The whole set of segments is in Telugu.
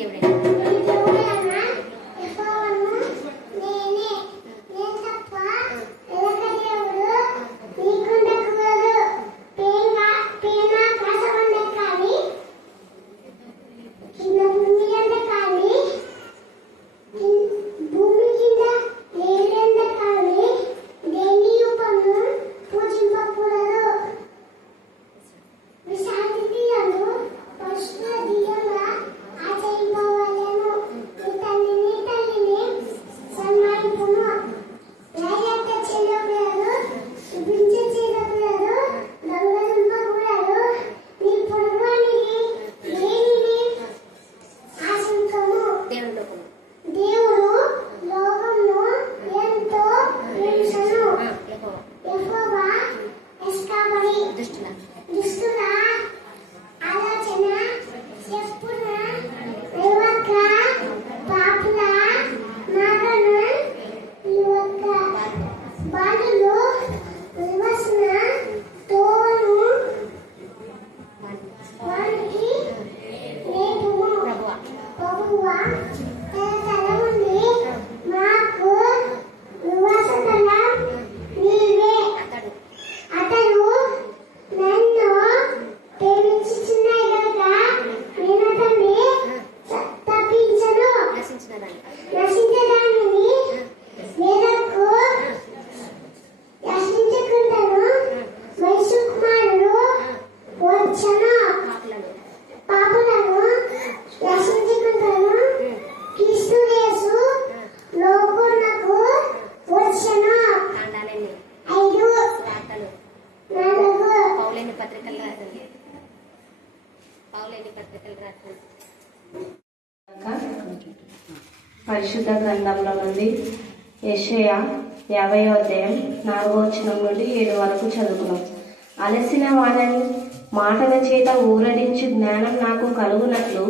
దేవుడే. పరిశుద్ధ గ్రంథంలో నుండి యెషయా 50వ అధ్యాయం 4వ వచనం నుండి 7 వరకు చదువుకున్నాం. అలసిన వాడని మాటల చేత ఊరడించి జ్ఞానం నాకు కలుగునట్లు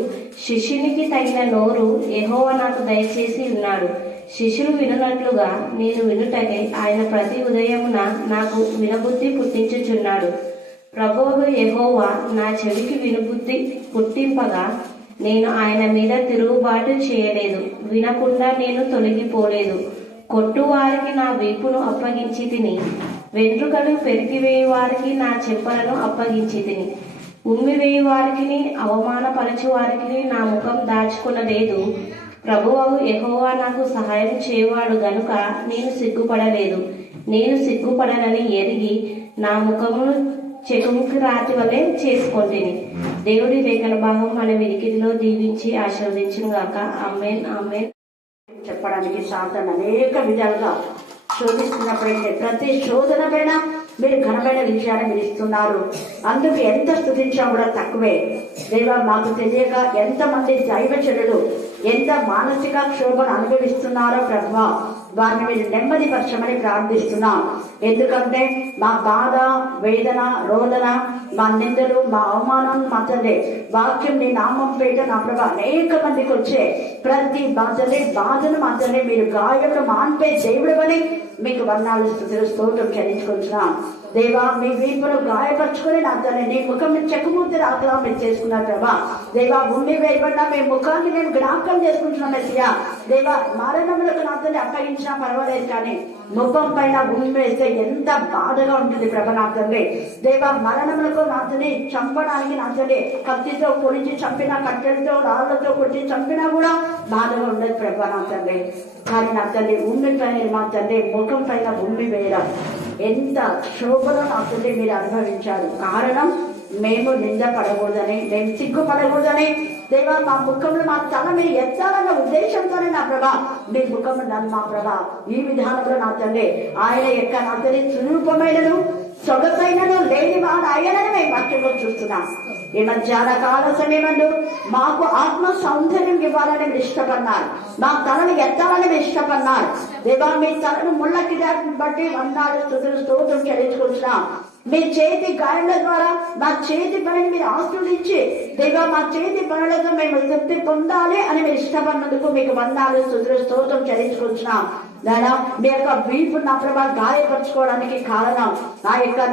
శిష్యునికి తగిన నోరు యెహోవా నాకు దయచేసి ఉన్నాడు. శిష్యులు వినున్నట్లుగా నేను వినుటకే ఆయన ప్రతి ఉదయమున నాకు వినబుద్ధి పుట్టించుచున్నాడు. ప్రభువు యెహోవా నా చెవికి వినుబుద్ధి పుట్టింపగా నేను ఆయన మీద తిరుగుబాటు చేయలేదు, వినకుండా నేను తొలగిపోలేదు. కొట్టువారికి నా వీపును అప్పగించి తిని, వెంట్రుకలు పెరికివేయి వారికి నా చెంపలను అప్పగించి తిని, ఉమ్మివేయి వారికి అవమానపరచు వారికి నా ముఖం దాచుకొనలేదు. ప్రభువు యెహోవా నాకు సహాయం చేయవాడు గనుక నేను సిగ్గుపడలేదు. నేను సిగ్గుపడనని ఎరిగి నా ముఖమును చెకుముకి రాతి వలె చేసుకొంటిని. దేవుడి లేఖన భాగం మన వినికిడిలో దీవించి ఆశీర్వదించును గాక. ఆమేన్ ఆమేన్. చెప్పడానికి సాధన అనేక విధాలుగా శోధిస్తున్నప్పుడైతే ప్రతి శోధన పైన మీరు ఘనమైన విషయాన్ని మీరు ఇస్తున్నారు. అందుకు ఎంత స్తుతించినా కూడా తక్కువే. దేవా, మాకు తెలియక ఎంతమంది దైవచరులు ఎంత మానసిక క్షోభను అనుభవిస్తున్నారో ప్రభువా, వారిని మీరు నెమ్మదిపరచమని ప్రార్థిస్తున్నాం. ఎందుకంటే మా బాధ, వేదన, రోదన, మా నిందలు, మా అవమానం మాత్రమే వాక్యం నీ నామం పేట నా ప్రభా అనేక మందికి వచ్చే ప్రతి బాధను మాత్రమే మీరు గాయములు మాన్పే దేవుడు అని మీకు వర్ణాలు స్తుతులు స్తోత్రం చెల్లించుకుంటున్నాం. దేవా, మీ వీపును గాయపరుచుకుని నా తల్లి నీ ముఖం చెక్కుమూర్తి రాకలా మీరు చేసుకున్నారు ప్రభా. దేవా, ఉండి వేయబడినా మీ ముఖాన్ని మేము జ్ఞాపకం చేసుకుంటున్నాం మెస్సియా. దేవా, మరణములకు నా తల్లి అప్పగించినా పర్వాలేదు, కానీ ముఖం పైన ఉమ్మి వేస్తే ఎంత బాధగా ఉంటుంది ప్రభా నా తండ్రి. దేవా, మరణములకు నా తల్లి చంపడానికి నా తల్లి కత్తితో పొడిచి చంపినా, కట్టెలతో రాళ్లతో పొడిచి చంపినా కూడా బాధగా ఉండదు ప్రభా నా తండ్రి. కానీ నా తల్లి ఉమ్మి పైన మా తండ్రి ముఖం పైన ఉమ్మి వేయడం ఎంత శోభలో నా తల్లి మీరు అనుభవించారు. కారణం మేము నిందపడకూడదని, మేము సిగ్గుపడకూడదని. దేవా, మా ముఖంలో మా తల మీరు ఎత్తాలన్న ఉద్దేశంతోనే నా ప్రభా మీ ముఖంలో నన్ను మా ప్రభా ఈ విధానంలో నా తండ్రి ఆయన యొక్క నా తల్లి స్వరూపమైనను సొగసైనను లేని వాడు ఆయనని మేము వాక్యంలో చూస్తున్నాం. ఈ మధ్యాహ్న కాల సమయమందు మాకు ఆత్మ సౌందర్యం ఇవ్వాలని మీరు ఇష్టపడినారు. మా తలను ఎత్తాలని మీరు ఇష్టపడినారు. దేవా, మీ తలను ముళ్ళకి బట్టి వందాలు స్తుతులు స్తోత్రం చెల్లించుకుంటున్నాం. మీ చేతి గాయముల ద్వారా మా చేతి పనిని మీరు ఆశీర్వదించి దేవా మా చేతి పనులతో మేము తృప్తి పొందాలి అని మీరు ఇష్టపడినందుకు మీకు వందాలు స్తుతులు స్తోత్రం చెల్లించుకుంటున్నాం. నాయనా మీ యొక్క వీపు నా ప్రభా గాయపరచుకోవడానికి కారణం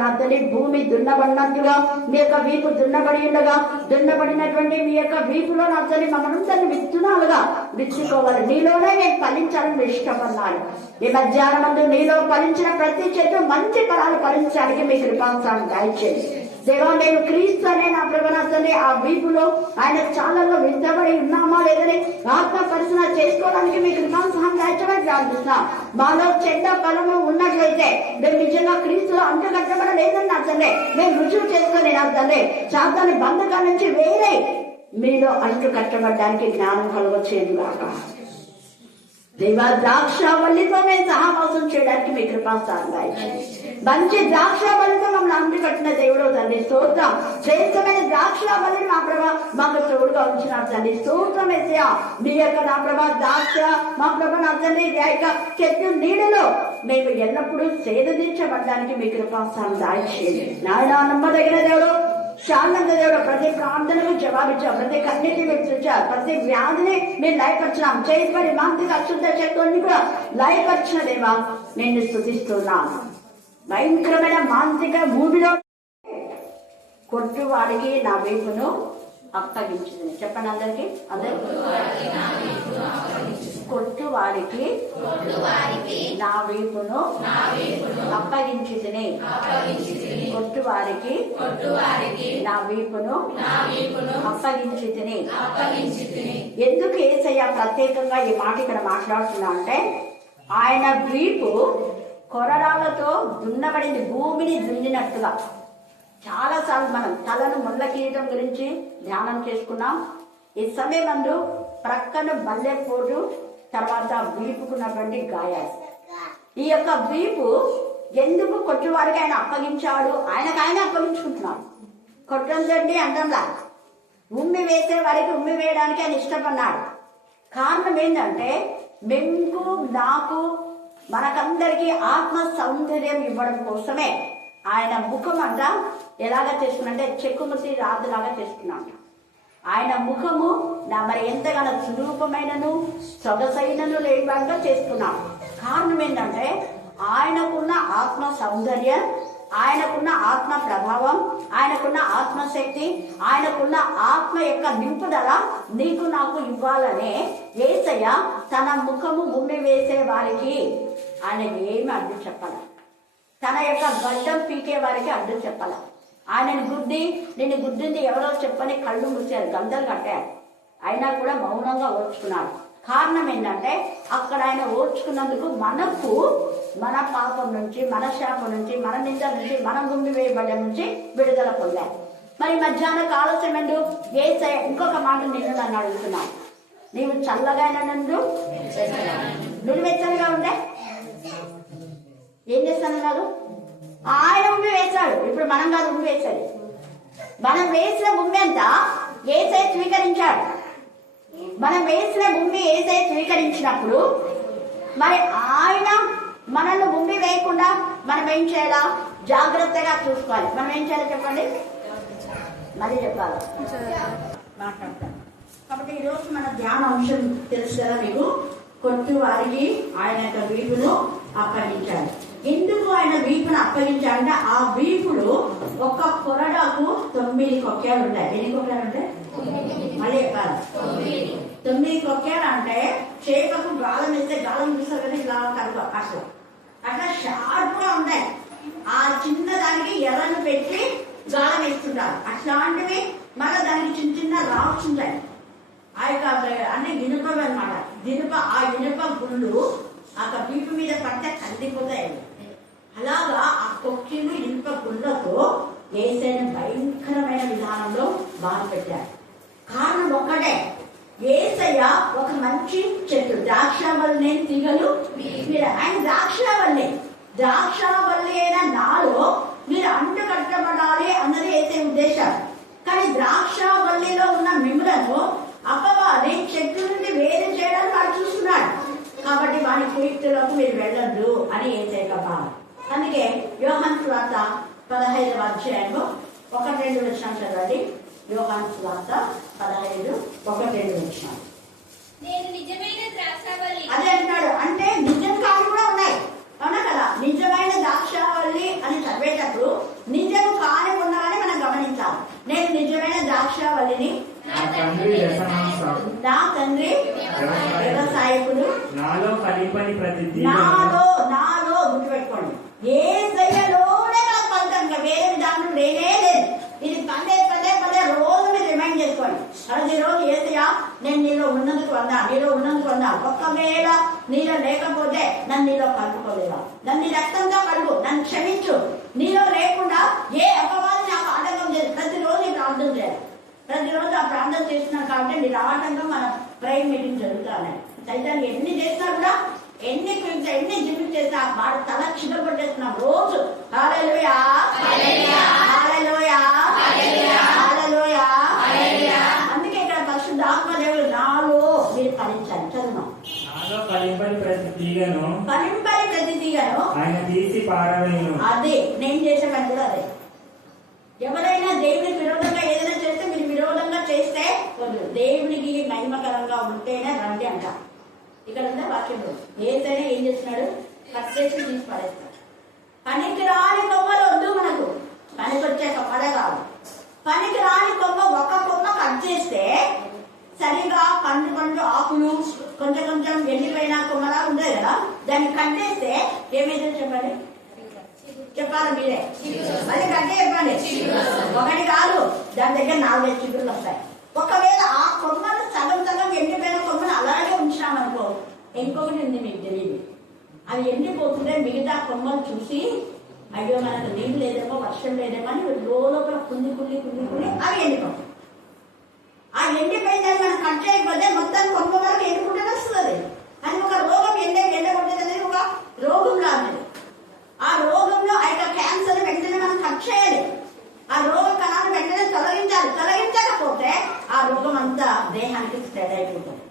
నా తల్లి భూమి దున్నబడినట్టుగా మీ యొక్క వీపు దున్నబడి ఉండగా దున్నబడినటువంటి మీ యొక్క వీపులో నా తల్లి మనందరినీ విత్తునాలుగా విచ్చుకోవాలి. నీలోనే నేను ఫలించాలని ఇష్టపడ్డాను. ఈ మధ్యాహ్నం నీలో ఫలించిన ప్రతి చెట్టు మంచి ఫలాలు ఫలించడానికి మీ కృపాసాన్ని దయచేయండి దేవా. నేను క్రీస్తు అనే నా ప్రభావాన్ని ఆ వీపులో ఆయన చాలలో విత్తబడి ఉన్నామా లేదని ఆత్మ పరిశీలన చేసుకోవడానికి మీ కృపాసాన్ని దయచేయమని ప్రార్థిస్తున్నాం. మాలో చెడ్డ ఫలము ఉన్నట్లయితే మేము నిజంగా క్రీస్తులో అంటుకట్టబడ లేదని నా తండ్రి మేము రుజువు చేసుకుని నా తండ్రి సాతాను బంధకాల నుంచి వేరే మీలో అంటు కట్టబడడానికి జ్ఞానం కలగొచ్చేది కాక దేవా. ద్రాక్షావల్లితో మేము సహవాసం చేయడానికి మీ కృపాస్తాను. మంచి ద్రాక్షావల్లితో మమ్మల్ని అంటు కట్టిన దేవుడు తండ్రి స్తోత్రం. శ్రేష్టమైన ద్రాక్షావల్లిని మా ప్రభా మాకు తోడుగా ఉంచినారు తండ్రి స్తోత్రం. వేసా మీ యొక్క నా ప్రభా ద్రాక్ష మా ప్రభా నా తండ్రి యొక్క చెట్టు నీడలో మేము ఎల్లప్పుడూ సేదీర్చబడడానికి మీ కృపాస్తాను దాయిచేయండి నాయన. నమ్మదగిన దేవుడు శాంతంగా దేవుడు ప్రతి ప్రార్థనకు జవాబిచ్చాం, ప్రతి కన్నీటి విడిచారు, ప్రతి వ్యాధిని మేము లయపరిచినాం. చేయబడి మాంతిక అశుద్ధ శక్తుల్ని కూడా లయపరిచిన దేవా నేను స్తుతిస్తున్నాం. భయంకరమైన మాంతిక భూమిలో కొట్టువాడికి నా వైపును అప్పగించింది. చెప్పండి అందరికి, అందరు కొట్టువాడికి నా వైపును అప్పగించింది. కొట్టువారికి నా వీపును అప్పగించితిని. ఎందుకు యేసయ్య ప్రత్యేకంగా ఈ మాట ఇక్కడ మాట్లాడుతున్నా అంటే ఆయన వీపు కొరడాలతో దున్నబడింది, భూమిని దున్నినట్టుగా. చాలాసార్లు మనం తలను ముళ్ళ కిరీటం గురించి ధ్యానం చేసుకున్నాం. ఈ సమయమందు ప్రక్కన బల్లెపోటు, తర్వాత వీపుకున్నటువంటి గాయాలు. ఈ యొక్క వీపు ఎందుకు కొట్టువారికి ఆయన అప్పగించాడు? ఆయన అప్పగించుకుంటున్నాడు. కొట్టండి అంటంలా, ఉమ్మి వేసే వారికి ఉమ్మి వేయడానికి ఆయన ఇష్టపడ్డాడు. కారణం ఏంటంటే మీకు నాకు మనకందరికీ ఆత్మ సౌందర్యం ఇవ్వడం కోసమే ఆయన ముఖం అంట ఎలాగ చేసుకున్నంటే చెక్కుముసి రాజులాగా చేసుకున్నాడు. ఆయన ముఖము మరి ఎంతగానో సురూపమైనను సొగసైనను లేకుండా చేసుకున్నాం. కారణం ఏంటంటే ఆయనకున్న ఆత్మ సౌందర్యం, ఆయనకున్న ఆత్మ ప్రభావం, ఆయనకున్న ఆత్మశక్తి, ఆయనకున్న ఆత్మ యొక్క నింపుదల నీకు నాకు ఇవ్వాలనే యేసయ్య తన ముఖము గుమ్మి వేసే వారికి ఆయన ఏమి అడ్డు చెప్పాల, తన యొక్క గడ్డం పీకే వారికి అడ్డు చెప్పాల. ఆయనని నిన్ను గుద్దింది ఎవరో చెప్పని కళ్ళు మూసారు, గంటలు కట్టారు. అయినా కూడా మౌనంగా ఓర్చుకున్నాడు. కారణం ఏంటంటే అక్కడ ఆయన ఓర్చుకున్నందుకు మనకు మన పాపం నుంచి, మన శాపం నుంచి, మన నింద నుంచి, మన గుమ్మి వేయబడ్డ నుంచి విడుదల పొందారు. మరి మధ్యాహ్నం ఆలోచన యేసయ్య ఇంకొక మాట నిన్ను నన్ను అడుగుతున్నావు, నీవు చల్లగా నందు నువ్వు వెచ్చనిగా ఉండే ఏం చేస్తానన్నాడు? ఆయన ఉమ్మి వేశాడు. ఇప్పుడు మనం కాదు ఉమ్మి వేశాడు. మనం వేసిన ఉమ్మి అంతా యేసయ్య స్వీకరించాడు. మనం వేసిన భూమి ఏసై స్వీకరించినప్పుడు మరి ఆయన మనల్ని భూమి వేయకుండా మనం ఏం చేయాలా? జాగ్రత్తగా చూసుకోవాలి. మనం ఏం చేయాలో చెప్పండి, మళ్ళీ చెప్పాలి, మాట్లాడతాం. కాబట్టి ఈరోజు మన ధ్యాన అంశం తెలుసు కదా మీకు. కొట్టు వారికి ఆయన యొక్క వీపును అప్పగించాడు. ఎందుకు ఆయన వీపును అప్పగించాడంటే ఆ వీపులు ఒక కొరడాకు 9 కొక్కేలు ఉంటాయి. ఎన్ని కొక్కేలు ఉంటాయి? మళ్ళీ చెప్పాలి, 9 కొక్కేలు అంటే చేపకు గాలం వేస్తే గాలం చూస్తారు కదా, ఇలా కలుగు అట్లా షార్ప్ గా ఉంటాయి. ఆ చిన్న దానికి ఎర్రను పెట్టి గాలం వేస్తుంటారు. అట్లాంటివి మళ్ళీ దానికి చిన్న చిన్న రాడ్స్ ఉంటాయి. ఆ యొక్క అన్ని ఇనుపవి అనమాట. ఆ ఇనుప గుళ్ళు ఆ వీపు మీద పడితే కందిపోతాయి. అలాగా ఆ కొక్కిలు ఇనుప గుళ్ళతో యేసయ్యను భయంకరమైన విధానంలో బాధ పెట్టారు. కారణం ఒక్కటే, యేసయ్య ఒక మంచి చెట్టు, ద్రాక్షావల్లి తీగలు ఆయన ద్రాక్షావల్లి అయిన నాలో మీరు అంటు కట్టబడాలి అన్నది యేసయ్య ఉద్దేశం. కానీ ద్రాక్షావల్లిలో ఉన్న మిమ్ములను అపవాది చెట్టు నుండి వేరు చేయడానికి వాడు చూస్తున్నాడు. కాబట్టి వాడి కుయుక్తులకు మీరు వెళ్ళొద్దు అని యేసయ్య భావం. అందుకే యోహాను సువార్త 15వ అధ్యాయంలో 1-2 వచనం చదవండి. యోహాను సువార్త 15:1-2 వచనం. నేను నిజమైన ద్రాక్షావల్లి. అదే అంటాడు, అంటే నిజం కాదు వ్యవసాయకులు నాలో ఫలింపని ప్రతి తీగను నాలో గుర్తుపెట్టుకోండి. ఏసయ్యలోనే నాకు ఫలితం, ఇంకా వేరే దాంట్లో లేనే లేదు. ఇది పదే పదే పదే రోజు మీరు రిమైండ్ చేసుకోండి. ప్రతిరోజు ఏసయ్యా నేను నీలో ఉన్నందుకు వందా. ఒక్కవేళ నీలో లేకపోతే నన్ను నీలో కలుపుకోలేదా, నన్ను నీ రక్తంతో కలుపు, నన్ను క్షమించు. నీలో లేకుండా ఏ అపవాది నాకు ఆటంకం లేదు. ప్రతిరోజు ఈ ప్రార్థన చేయాలి. ప్రతిరోజు ఆ ప్రార్థన చేస్తున్నాం కాబట్టి మీరు ఆటంకం మన ప్రేయర్ మీటింగ్ జరుగుతున్నాయి. సైతాన్ని ఎన్ని చేసినా కూడా, ఎన్ని జిమ్మింగ్ చేసినా వాడు తల చిన్న కొట్టేస్తున్నాం రోజు. హల్లెలూయా, హల్లెలూయా, హల్లెలూయా. అందుకే ఇక్కడ పరిశుద్ధ ఆత్మదేవుడు నాలో మీరు ఫలించాలి. చదువు. నాలో ఫలింపని ప్రతి తీగను ఆయన తీసి పారవేయును. అదే నేను చేసే పని కూడా అదే. ఎవరైనా దేవునికి విరోధంగా ఏదైనా చేస్తే మీరు విరోధంగా చేస్తే దేవునికి మహిమకరంగా ఉంటేనే రండి అంట. ఇక్కడ ఉందా వాక్యంలో. ఏదైనా ఏం చేస్తున్నాడు, కట్టేసి తీసి పడేస్తాడు. పనికి రాని కొమ్మలు వద్దు మనకు, పనికొచ్చే కొమ్మలే కాదు. పనికి రాని కొమ్మ ఒక కొమ్మ కట్ చేస్తే సరిగా పండు ఆకులు కొంచెం ఎండిపోయిన కొమ్మలా ఉంటాయి కదా, దాన్ని కట్ చేస్తే ఏమైతే చెప్పండి, చెప్పాలి మీరే. మళ్ళీ కట్టే చెప్పండి. ఒకటి కాదు, దాని దగ్గర 4-5 చిగుళ్ళు వస్తాయి. ఒకవేళ ఆ కొమ్మలు సగం ఎండిపోయిన కొమ్మలు అలాగే ఉంచినామనుకో, ఇంకొకటి ఉంది మీకు తెలియదు, అవి ఎండిపోతుంటే మిగతా కొమ్మలు చూసి అయ్యో మనకు నీళ్ళు లేదేమో, వర్షం లేదేమో అని లోపల కుళ్ళి అవి ఎండిపోతాయి. ఆ ఎండిపోయిందని మనం కట్ చేయకపోతే మొత్తం కొమ్మ వరకు ఎండుకుంటే వస్తుంది. అది ఒక రోగం ఎండగొట్టేది అనేది ఒక రోగం లాంటిది. ఆ రోగంలో ఆ యొక్క క్యాన్సర్ వెంటనే మనం కట్ చేయాలి. ఆ రోగ కణాలు వెంటనే తొలగించకపోతే ఆ రోగం అంతా దేహానికి స్ప్రెడ్ అయిపోతుంది.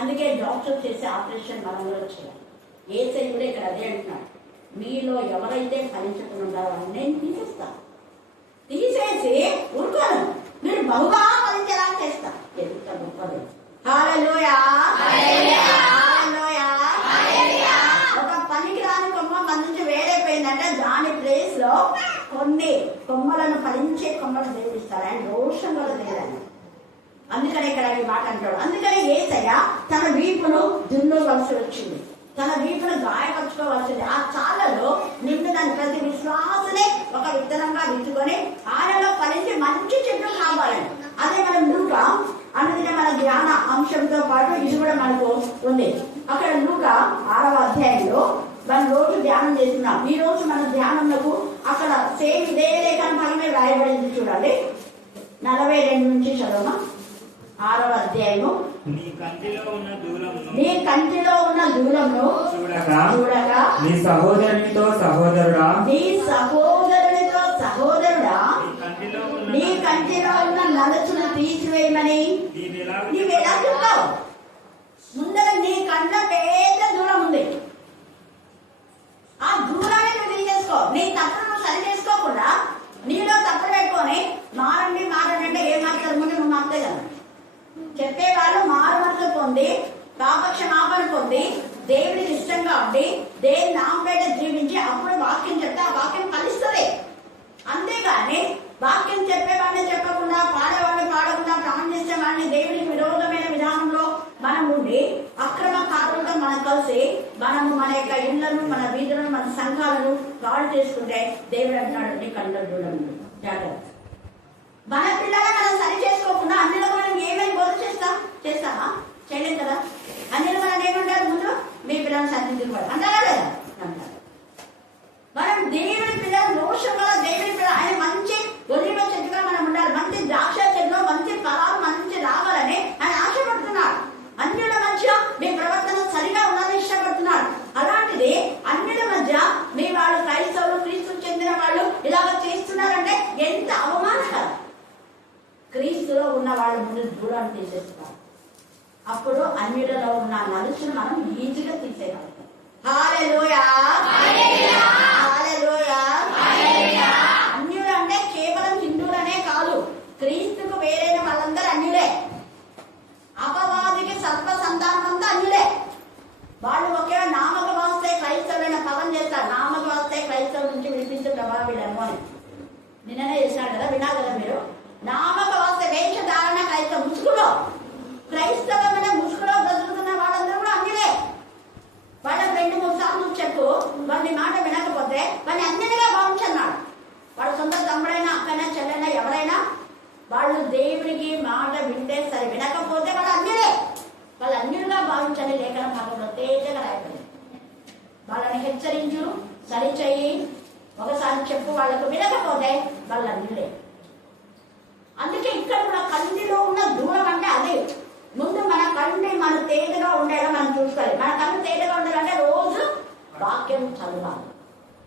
అందుకే డాక్టర్ చేసే ఆపరేషన్ మనం కూడా చేయాలి. ఏసై కూడా ఇక్కడ అదే అంటున్నాడు, మీలో ఎవరైతే ఫలించకుండా ఉన్నారో నేను తీసేస్తాను. తీసేసి ఊరుకోను, మీరు బహుగా ఫలించేలా చేస్తా. ఎంత గొప్పది. హల్లెలూయా, హల్లెలూయా. ఒక పనికి రాని కొమ్మ మన నుంచి వేరైపోయిందంటే దాని ప్లేస్ లో కొన్ని కొమ్మలను ఫలించే కొమ్మలు దేవుడిస్తారు. ఆయన దోషం కూడా లేదని. అందుకని ఇక్కడ ఈ మాట అంటాడు. అందుకని యేసయ్య తన వీపును దున్నుకోవాల్సి వచ్చింది, తన వీపును గాయపరచుకోవాల్సింది. ఆ చాలలో నిన్ను దాని ప్రతి విశ్వాసనే ఒక విత్తనంగా విత్తుకొని ఆయనలో ఫలించి మంచి చెట్లు కావాలని. అదే మనం లూకా అన్నది మన ధ్యాన అంశంతో పాటు ఇది కూడా మనకు ఉంది. అక్కడ లూకా 6వ అధ్యాయంలో మనం రోజు ధ్యానం చేస్తున్నాం. ఈ రోజు మన ధ్యానంలో అక్కడ సేమ్ ఇదే లేఖన భాగమే రాయబడింది. చూడండి, 42 నుంచి చదవమా. 6వ అధ్యాయము. నీ కంటిలో ఉన్న దూరంలో చూడక నీ సహోదరునితో సహోదరుడా నీ కంటిలో ఉన్న నలుచును తీసివేయమని నీవెలా చెప్తావు? ముందర నీ కంట పెద్ద దూరం ఉంది, ఆ దూరాన్ని నువ్వు తీసేసుకో. నీ తప్పును నువ్వు సరి చేసుకోకుండా నీలో తప్పు పెట్టుకొని మారండి అంటే ఏం మాట్లాడు ముందు నువ్వు మాట్లాడే కదా. చెప్పేవాళ్ళు మారు మనసు పొంది పాపక్షమాపణ పొంది దేవుడికి ఇష్టంగా ఉండి దేవుని నామపేట జీవించి అప్పుడు వాక్యం చెప్తే ఆ వాక్యం ఫలిస్తుంది. అంతేగాని వాక్యం చెప్పేవాడిని చెప్పకుండా, పాడేవాడిని పాడకుండా, ప్రాణం చేసేవాడిని దేవుడికి విరోధమైన విధానంలో మనం ఉండి అక్రమకారులతో మనం కలిసి మనము మన యొక్క ఇళ్లను, మన వీధులను, మన సంఘాలను పాడు చేసుకుంటే దేవుడు అంటున్నాడు నీ కళ్ళ చూడండి జాగ్రత్త. మన పిల్లలు మనం సరి చేసుకోకుండా అన్నిలో మనం ఏమేమి బోధ చేస్తామా? చేయలేం కదా. అన్నిలో మనం ఏమంటారు ముందు మీ పిల్లలు సరిదిద్దుకోవాలి అంటారా లేదా? అంటారు. మనం దేవుడి పిల్లలు దోషం వల్ల దేవుడి పిల్లలు ఆయన మంచి ఒలివ చెట్టుగా మనం ఉండాలి. మంచి ద్రాక్ష చెట్టులో మంచి ఫలాలు మంచి రావాలని ఆయన ఆశపడుతున్నాడు. అన్యుల మధ్య మీ ప్రవర్తన సరిగా ఉండాలని ఇష్టపడుతున్నాడు. అలాంటిది అన్యుల మధ్య మీ వాళ్ళు క్రైస్తవులు, క్రీస్తుకు చెందిన వాళ్ళు ఇలాగ చేస్తున్నారంటే ఎంత అవమానకరం. క్రీస్తులో ఉన్న వాళ్ళ ముందు దూరాన్ని తీసేస్తారు. అప్పుడు అన్యులలో ఉన్న నలుసును మనం ఈజీగా తీసేయగలుగుతాం. హల్లెలూయా, హల్లెలూయా. అన్యుడు అంటే కేవలం హిందువులనే కాదు, క్రీస్తుకు వేరైన వాళ్ళందరూ అన్యులే. అపవాదికి సర్వ సంతానం అంతా అన్యులే. వాళ్ళు ఒకే నామక వాస్తే క్రైస్తవులైన పవన్ చేస్తారు. నామక వాస్తే క్రైస్తవు నుంచి వినిపించే ప్రభావిడము అని నిన్ననే చేశాడు కదా, వినా కదా మీరు. నామక వాస్తే వేషధారణ క్రైస్తవ ముసుగులో, క్రైస్తవమైన ముసుగులో భావించని లేఖన భాగంలో తేజగా రాయబడింది. వాళ్ళని హెచ్చరించు, సరిచేయి, ఒకసారి చెప్పు, వాళ్ళకు వినకపోతే వాళ్ళని లేదు. అందుకే ఇక్కడ కూడా కంటిలో ఉన్న దూరం అంటే అదే. ముందు మన కంటి మన తేజగా ఉండేలా మనం చూసుకోవాలి. మన కన్ను తేజగా ఉండాలంటే రోజు వాక్యం చదవాలి.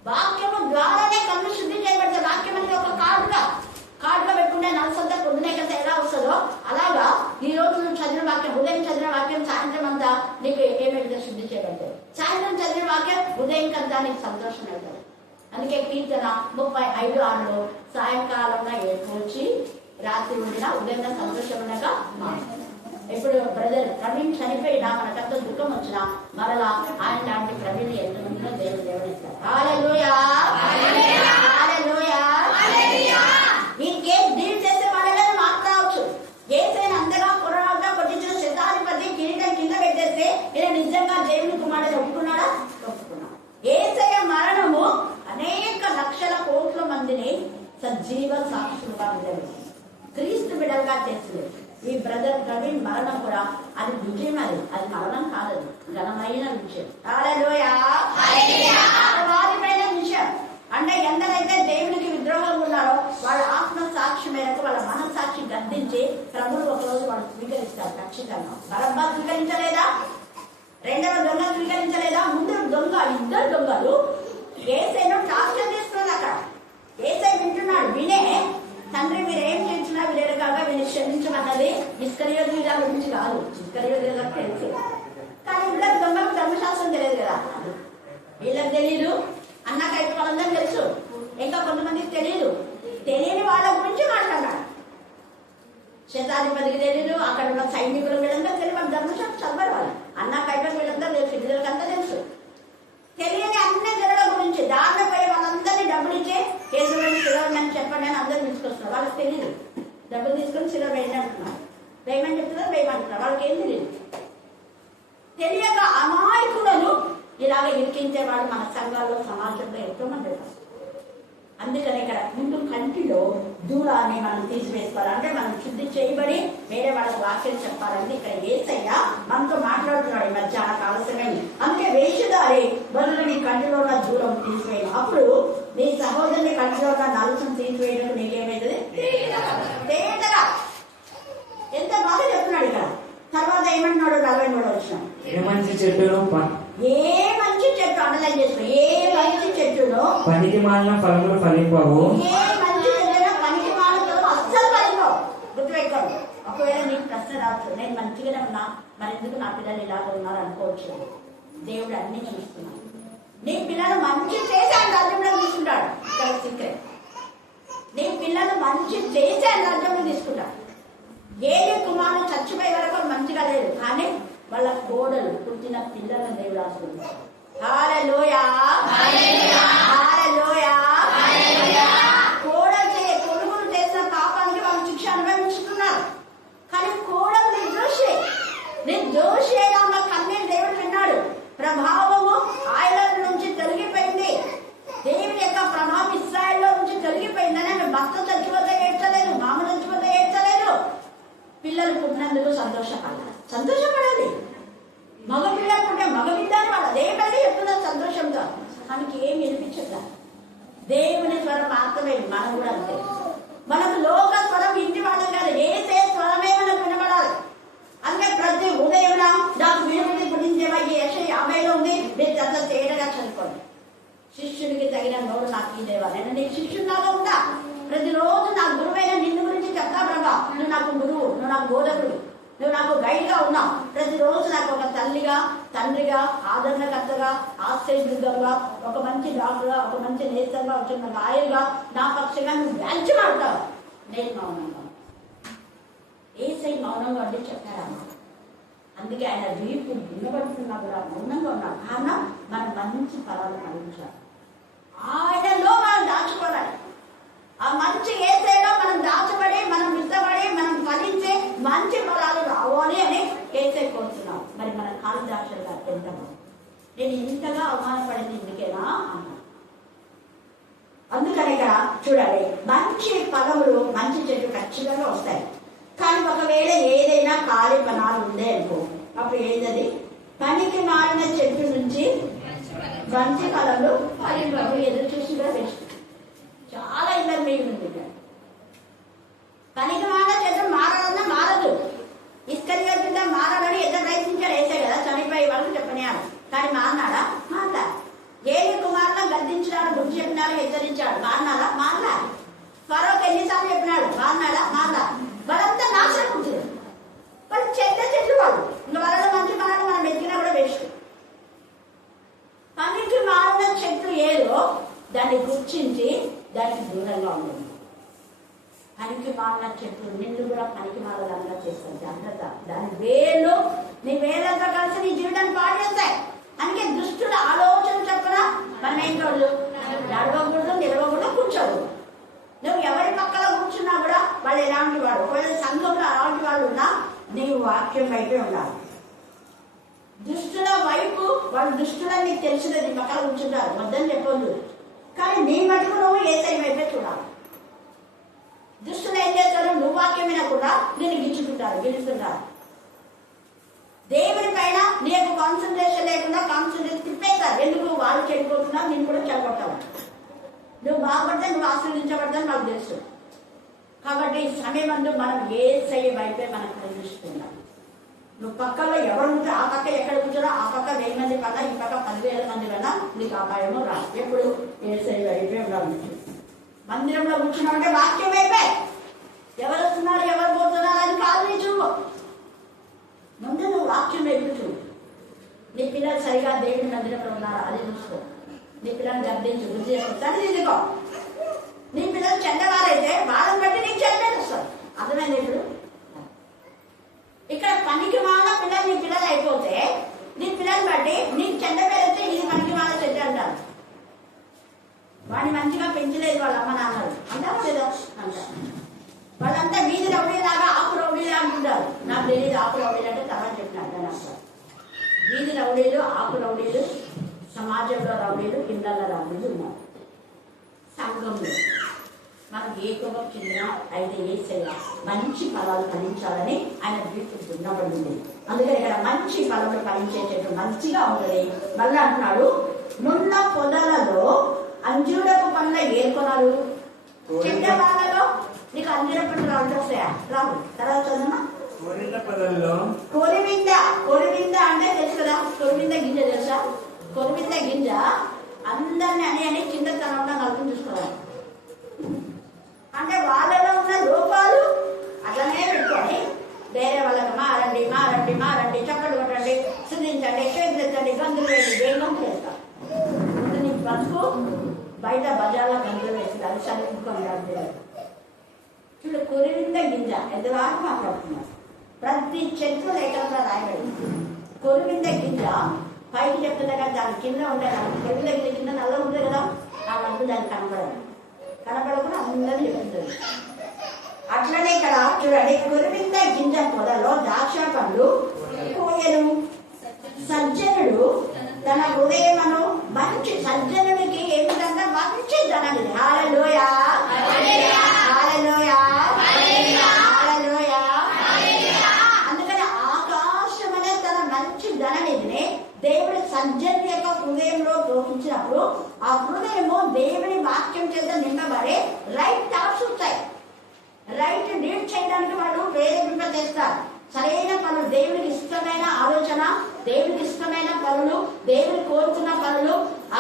వాక్యము ద్వారానే కన్ను శుద్ధి చేయబడితే వాక్యం అనేది ఒక కాడుగా పెట్టుకుంటే నలసంతా పొద్దునే కదా ఎలా వస్తుందో అలాగా ఈ రోజు నువ్వు చదివిన వాక్యం, ఉదయం చదివిన వాక్యం సాయంత్రం అంతా నీకు ఏమైతే శుద్ధి చేయబడుతుంది. సాయంత్రం చదివిన వాక్యం ఉదయం కంతా నీకు సంతోషం అవుతుంది. అందుకే కీర్తన 35:6 సాయంకాలంగా ఏర్పూర్చి రాత్రి ఉండినా ఉదయంగా సంతోషం ఉండగా ఇప్పుడు బ్రదర్ ప్రవీణ్ చనిపోయినా మనకంతా దుఃఖం వచ్చినా మరలా ఆయన లాంటి ప్రవీణ్ ఎంతమందిలో దేవుడు ఇస్తారు. హల్లెలూయా, హల్లెలూయా. ఇంకేం డీల్ చేసే వాళ్ళని మాట్లాడవచ్చు. ఏసైనా అంతగా పురాణంగా కొట్టించిన శతాధిపతి కిరీటం కింద పెట్టేస్తే ఈయన నిజంగా దేవుని కుమారుడు ఒప్పుకున్నాడా? ఒప్పుకున్నాడు. ఏసయ్య మరణము అనేక లక్షల కోట్ల మందిని సజీవ సాక్షులుగా నిలబెట్టింది, క్రీస్తు బిడ్డలుగా చేసింది. ఈ బ్రదర్ ప్రవీణ్ మరణం కూడా అది విజయం, అది మరణం కాదు, ఘనమైన విజయం. హల్లెలూయా, అపవాదిమైన విషయం. అంటే ఎందరైతే దేవునికి విద్రోహంగా ఉన్నారో వాళ్ళ ఆత్మ సాక్షి మేరకు వాళ్ళ మనస్సాక్షి గద్దించి ప్రభువులు ఒకరోజు వాళ్ళు స్వీకరిస్తారు. ఖచ్చితంగా బరబ్బా స్వీకరించలేదా? రెండవ దొంగ స్వీకరించలేదా? ముందు దొంగ, ఇద్దరు దొంగలు ఏసైను టార్చర్ చేస్తున్నారు. అక్కడ ఏసై వింటున్నాడు. వినే తండ్రి మీరు ఏం చేసినా వీళ్ళు కాగా వీళ్ళు క్షమించమన్నది ఇస్కరియోతు యూదా గురించి కాదు. ఇస్కరియోతు యూదాకు తెలుసు, కానీ ఇద్దరు దొంగలకు ధర్మశాస్త్రం తెలియదు కదా. వీళ్ళకి తెలియదు, అన్నకైతే వాళ్ళందరూ తెలుసు, ఇంకా కొంతమందికి తెలియదు. తెలియని వాళ్ళ గురించి మాట్లాడాడు. శతాధిపతికి తెలియదు, అక్కడ ఉన్న సైనికులు వీళ్ళందరూ తెలియదు. వాళ్ళు ధర్మశాస్త్రం చదవరు. వాళ్ళు అన్నకైతే వీళ్ళందరూ తెలుసు, వీళ్ళకంతా తెలుసు. తెలియని అన్ని జనుల గురించి దారిలో పోయి వాళ్ళందరినీ డబ్బులు ఇచ్చే కేసులను సిలవని చెప్పండి అని అందరూ తీసుకొస్తున్నారు. వాళ్ళకి తెలియదు. డబ్బులు తీసుకొని సిలవ వేయండి అంటున్నారు. వేయమని చెప్తున్నారు, వేయమంటున్నారు. వాళ్ళకి ఏం తెలియదు. తెలియక అమాయకులను ఇలాగ ఇరికించే వాళ్ళు మన సంఘాల్లో సమాజంలో ఎంతో మంది ఉంటారు. అందుకని ఇక్కడ ముందు కంటిలో దూరాన్ని మనం తీసివేసుకోవాలి. అంటే మనం శుద్ధి చేయబడి వేరే వాళ్ళకి వాక్యం చెప్పాలని ఇక్కడ యేసయ్య మనతో మాట్లాడుతున్నాడు. ఈ మధ్యాహ్న కాలసమయం. అందుకే వేషధారి బదులు నీ కంటిలో ఉన్న దూరం తీసివేయను, అప్పుడు నీ సహోదరుని కంటిలో ఉన్న నలుసును తీసివేయడం నీకేమైతుంది? తేటగా. ఎంత బాగా చెప్తున్నాడు ఇక్కడ. తర్వాత ఏమంటున్నాడు? 43వ వచనం. ఏ మంచి చెట్టును అండర్లైన్ చేసుకో. ఏ మంచి చెట్టును పనికి మాలిన ఫలములు ఫలింపవు. ఏ మంచి చెట్టున పనికి మాలిన అస్సలు ఫలింపవు. గుర్తుపెట్టుకోండి. ఒకవేళ నీకు ప్రశ్న రావచ్చు, నేను మంచిగానే ఉన్నా, మరి ఎందుకు నా పిల్లలు ఇలాగ ఉన్నారు అనుకోవచ్చు. దేవుడు అన్ని చూస్తున్నాడు. నీ పిల్లలు మంచి చేసి ఆయన రాజ్యంలో తీసుకుంటాడు. ఇక్కడ సీక్రెట్. నీ పిల్లలు మంచి చేసి ఆయన రాజ్యంలో తీసుకుంటాడు. ఏది కుమారుడు చచ్చిపోయే వరకు మంచిగా లేదు, కానీ వాళ్ళ కోడలు పుట్టిన పిల్లలను దేవుడు ఆశీర్వదిస్తాడు. హల్లెలూయా, హల్లెలూయా. కోడలు కొడుకులు చేసిన పాపానికి వాళ్ళు శిక్ష అనుభవించుతున్నారు. కానీ కోడలు నిర్దోషి అయినా ఉన్న కన్నీరు దేవుడు విన్నాడు. ప్రభావము ఆయన నుంచి తొలగిపోయింది. దేవుని యొక్క ప్రభావం ఇశ్రాయేల్లో నుంచి తొలగిపోయిందని ఆమె భర్త చచ్చిపోతే ఏడ్చలేదు, మామ చచ్చిపోతే ఏడ్చలేదు. పిల్లలు పుట్టినందుకు సంతోషపడాలి. మగ పిల్లలు పుట్టే మగ బిడ్డ అని వాళ్ళు అదే పని చెప్తున్నారు సంతోషంతో. మనకి ఏం వినిపించట్లా. దేవుని స్వరం మాత్రమే. మనం కూడా అంతే. మనకు లోక స్వరం ఇంటి వాళ్ళం కాదు, ఏసే స్వరమే మనకు వినబడాలి. అంటే ప్రతి ఉదయం నాకు వినుమతి పుట్టించేవా యెషయా 50లో ఉంది. మీరు అంత తేటగా చదువుకోండి. శిష్యుడికి తగిన నోరు నాకు ఈ దేవా, నేను నీకు శిష్యుడిలాగా ఉంటా. ప్రతిరోజు నా గురువైన నిన్ను గురించి చెప్తా ప్రభా. నువ్వు నాకు గురువు, నువ్వు నాకు బోధకుడు, నువ్వు నాకు గైడ్ గా ఉన్నావు. ప్రతిరోజు నాకు ఒక తల్లిగా, తండ్రిగా, ఆదరణకర్తగా, ఆశ్రయదుర్గంగా, ఒక మంచి డాక్టర్గా, ఒక మంచి నేతగా, ఒక లాయర్గా నా పక్షంగా నువ్వు వ్యాల్చి మాడతావు. నేను మౌనంగా, ఏసై మౌనంగా అంటే చెప్పాడమ్మా. అందుకే ఆయన వీపు వినబడుతున్నా కూడా మౌనంగా ఉన్నాడు. కారణం మనం మంచి ఫలాలు ఫలించాలి. ఆయనలో మనం దాచుకోవాలి. ఆ మంచి ఏసైలో మనం దాచబడి, మనం విత్తబడి, మనం ఫలించే మంచి ఫలాలు రావాలి అని ఏసై కోరుతున్నాం. మరి మన కాళిదాసులుగా ఎంత నేను ఇంతగా అవమానపడింది ఇందుకేనా అన్నా. అందుకని ఇక్కడ చూడాలి, మంచి ఫలములు మంచి చెట్లు ఖచ్చితంగా వస్తాయి. కానీ ఒకవేళ ఏదైనా ఖాళీ పనాలు ఉందే అనుకో, అప్పుడు ఏదది పనికి మారిన చెట్టు నుంచి మంచి ఫలములు ఫలింపవు. ఎదురు చూసిగా బెస్ట్. చాలా ఇబ్బంది ఉంది. పనికి మారిన చెట్టు మారాలన్నా మారదు. ఇస్కరియోతు మారాలని ఎంత ప్రయత్నించాడు వేసే కదా, చనిపోయే వరకు చెప్పనియాడు. కానీ మారినాడా? మారలా. ఏలి కుమారులను గద్దించినాడు, బుద్ధి చెప్పినాడు, హెచ్చరించాడు. మారినాడా? మారలా. ఫరోకి ఎన్నిసార్లు చెప్పినాడు? మారినాడా? మారలా. వాళ్ళంతా నాశనం ఉంటుంది. వాళ్ళు చెట్లు వాళ్ళు. ఇంకా వాళ్ళలో మంచి పనులు మనం ఎక్కినా కూడా వేస్ట్. పనికి మారిన చెట్లు ఏదో దాన్ని గుర్తించి దానికి దూరంగా ఉంటుంది. పనికి మారిన చెట్లు నిన్ను కూడా పనికి మారదంగా చేస్తాను. జాగ్రత్త. దాని వేళ్ళు నీ వేళ్ళంతా కలిసి నీ జీవితాన్ని పాడు చేస్తాయి. అందుకే దుష్టుల ఆలోచన చెప్పిన మనం ఏం చూడదు, నడవకూడదు, నిలవకూడదు, కూర్చోకూడదు. నువ్వు ఎవరి పక్కన కూర్చున్నా కూడా వాళ్ళు ఎలాంటి వాడు. ఒకవేళ సంఘంలో అలాంటి వాళ్ళు ఉన్నా నీవు వాక్యం వైపే ఉండాలి. దుష్టుల వైపు వాళ్ళు దుష్టులని నీకు తెలిసినది పక్కన కూర్చుంటారు, వద్దని చెప్పొద్దు. కానీ నీ మటుకు నువ్వు ఏసై వైపే చూడాలి. దుష్టులు ఏం చేస్తారు? నువ్వు వాక్యం మీద కూడా నేను గెలుస్తుంటారు. దేవుని పైన నీకు కాన్సన్ట్రేషన్ లేకుండా కాన్సన్ట్రేషన్ తిప్పేస్తారు. ఎందుకు? వాళ్ళు చెడిపోతున్నారు, నేను కూడా చెడగొట్టావు. నువ్వు బాగుపడితే నువ్వు ఆశీర్వదించబడతాను నాకు తెలుసు. కాబట్టి ఈ సమయమందు మనం ఏసై వైపే మనకు ప్రదర్శిస్తున్నాం. నువ్వు పక్కలో ఎవరు ఉంటే ఆ పక్క ఎక్కడ కూర్చోరా, ఆ పక్క 1000 మంది కన్నా ఈ పక్క 10,000 మంది కన్నా నీకు అపాయము రా. ఎప్పుడు ఏసై వైపే ఉండాలి. మందిరంలో కూర్చున్నామంటే వాక్యం వైపే. ఎవరు వస్తున్నారు, ఎవరు పోతున్నారు అని కాదు నీ చూపు. ముందు నువ్వు వాక్యం వైపు చూడు. నీ పిల్లలు సరిగా దేవుని మందిరంలో ఉన్నారా అది చూసుకో. నీ పిల్లల్ని గర్దించు, బుద్ధి చేసుకుంటాను తీసుకో. నీ పిల్లలు చెడ్డవారైతే వాళ్ళని బట్టి నీకు చెడ్డలు వస్తారు. అర్థమైంది? ఇప్పుడు ఇక్కడ పనికి మాల పిల్లలు నీ పిల్లలు అయిపోతే నీ పిల్లల్ని బట్టి నీకు చెడ్డ పేరు వస్తే ఇది పనికి మాల చెడ్డ అంటారు. వాడిని మంచిగా పెంచలేదు వాళ్ళ అమ్మ నాన్నలు అంటారు లేదా? అంటారు. వాళ్ళంతా వీధి రౌడీలాగా ఆకు రౌడీలా అంటుంటారు. నాకు తెలియదు ఆకు రౌడీలు అంటే తర్వాత చెప్పినాడు. అంటారు వీధి రౌడీలు, ఆకు రౌడీలు, సమాజంలో రౌడీలు, ఇళ్ళల్లో రౌడీలు ఉన్నారు. సంఘంలో మనకు ఏ కోపం చెందిన అయితే ఏసయ్య మంచి ఫలాలు ఫలించాలని ఆయన వీపు దున్నబడింది. అందుకని ఇక్కడ మంచి ఫలాలు ఫలించేటట్టు మంచిగా ఉంటుంది. మళ్ళీ అంటున్నాడు, నున్న పొదలలో అంజూరపు పండ్ల ఏర్కొన్నారు. చెడ్డ వాళ్ళలో నీకు అంజూర పండ్లు రావడం వస్తాయా? రావు. తర్వాత చదువునా? కొరివింద అంటే తెలుసు కదా. కొరివింద గింజ తెలుసా? కొరివింద గింజ అందరినీ అని కింద తనంలో నలుపుని చూసుకోవాలి. అంటే వాళ్ళలో ఉన్న లోపాలు అట్లనే పెట్టుకొని వేరే వాళ్ళకి మారండి మారండి మారండి, చప్పట్లు కొట్టండి, శుద్ధించండి, చేతులెత్తండి, గంతులు వేయండి, గంతులు వేస్తారు. నీ బతుకు బయట బజార్లో గంతులు వేస్తుంది. అది చదువుకోండి. చూడు, కొరివింద గింజ ఎదురాగా మాట్లాడుతున్నారు. ప్రతి చెట్లు లేకుండా రాయబడి కొరివింద గింజ పైకి చెప్తుంది కదా, దాని కింద ఉండే కొరివింద గింజ కింద నల్ల ఉంటుంది కదా, ఆ వంతు దాన్ని కనపడకుండా అందరూ చెప్తుంది. అట్లనే ఇక్కడ చూడండి, కొరివింద గింజ పొదలో ద్రాక్ష పండ్లు కోయను. సజ్జనుడు తన హృదయమును మంచి, సజ్జనుడికి ఏ విధంగా మంచి ధనం ఇది. హల్లెలూయా, హల్లెలూయా, హల్లెలూయా. అందుకని ఆకాశమనే తన మంచి ధననిధిని దేవుడి సజ్జనుడి యొక్క హృదయంలో దోహించినప్పుడు ఆ హృదయము దేవుని వాక్యం చేత నింపబడి రైట్ థాట్స్ ఉంటాయి. రైట్ డీడ్ చేయడానికి వాళ్ళు ప్రేరేపింప చేస్తారు. సరైన పనులు, దేవునికి ఇష్టమైన ఆలోచన, దేవునికి ఇష్టమైన పనులు, దేవుని కోరుకున్న పనులు,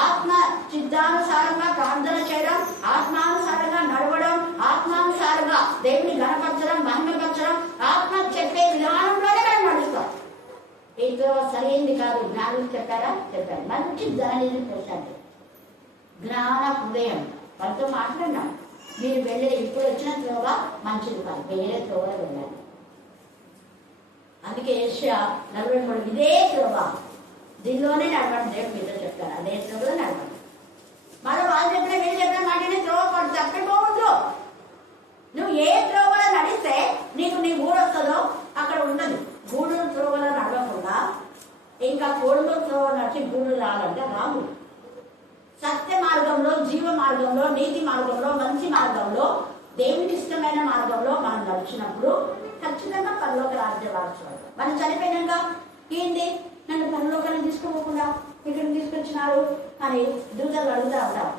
ఆత్మ చిత్తానుసారంగా ప్రార్థన చేయడం, ఆత్మానుసారంగా నడవడం, ఆత్మానుసారంగా దేవుని గణపరచడం, మహిమపరచడం, ఆత్మ చెప్పే విధానంలోనే మనం నడుస్తాం. ఏదో సరైనది కాదు. జ్ఞానం చెప్పారు. మంచి ధననిధి ప్రశాంతి, జ్ఞాన హృదయం. వాళ్ళతో మాట్లాడినాం. మీరు వెళ్ళే ఇప్పుడు వచ్చిన త్రోవ మంచిది కాదు, వేరే త్రోవ వెళ్ళాలి. అందుకే ఏషియా 43 ఇదే త్రోవ, దీనిలోనే నడవండి. దేవుడు మీతో చెప్తారు, అదే త్రోవలో నడవండి. మనం వాళ్ళు చెప్పిన మీరు చెప్పిన మాటనే త్రోవ పడు తప్పిపోవద్దు. నువ్వు ఏ త్రోవలో నడిస్తే నీకు నీ ఊరు వస్తుందో అక్కడ ఉండదు. గూడూరు త్రోవలో నడవకుండా ఇంకా కోడుమూరు త్రోవ నడిచి గూడూరు రావాలంటే రాము. సత్య మార్గంలో, జీవ మార్గంలో, నీతి మార్గంలో, మంచి మార్గంలో, దేవునికి ఇష్టమైన మార్గంలో మనం నడిచినప్పుడు ఖచ్చితంగా పరలోక రాజ్యం వారసుడు. మనం చనిపోయినాక ఏంటి, నన్ను పరలోక తీసుకోకుండా ఇక్కడ తీసుకొచ్చినారు అని దూతలు అడుగుతా ఉంటాం.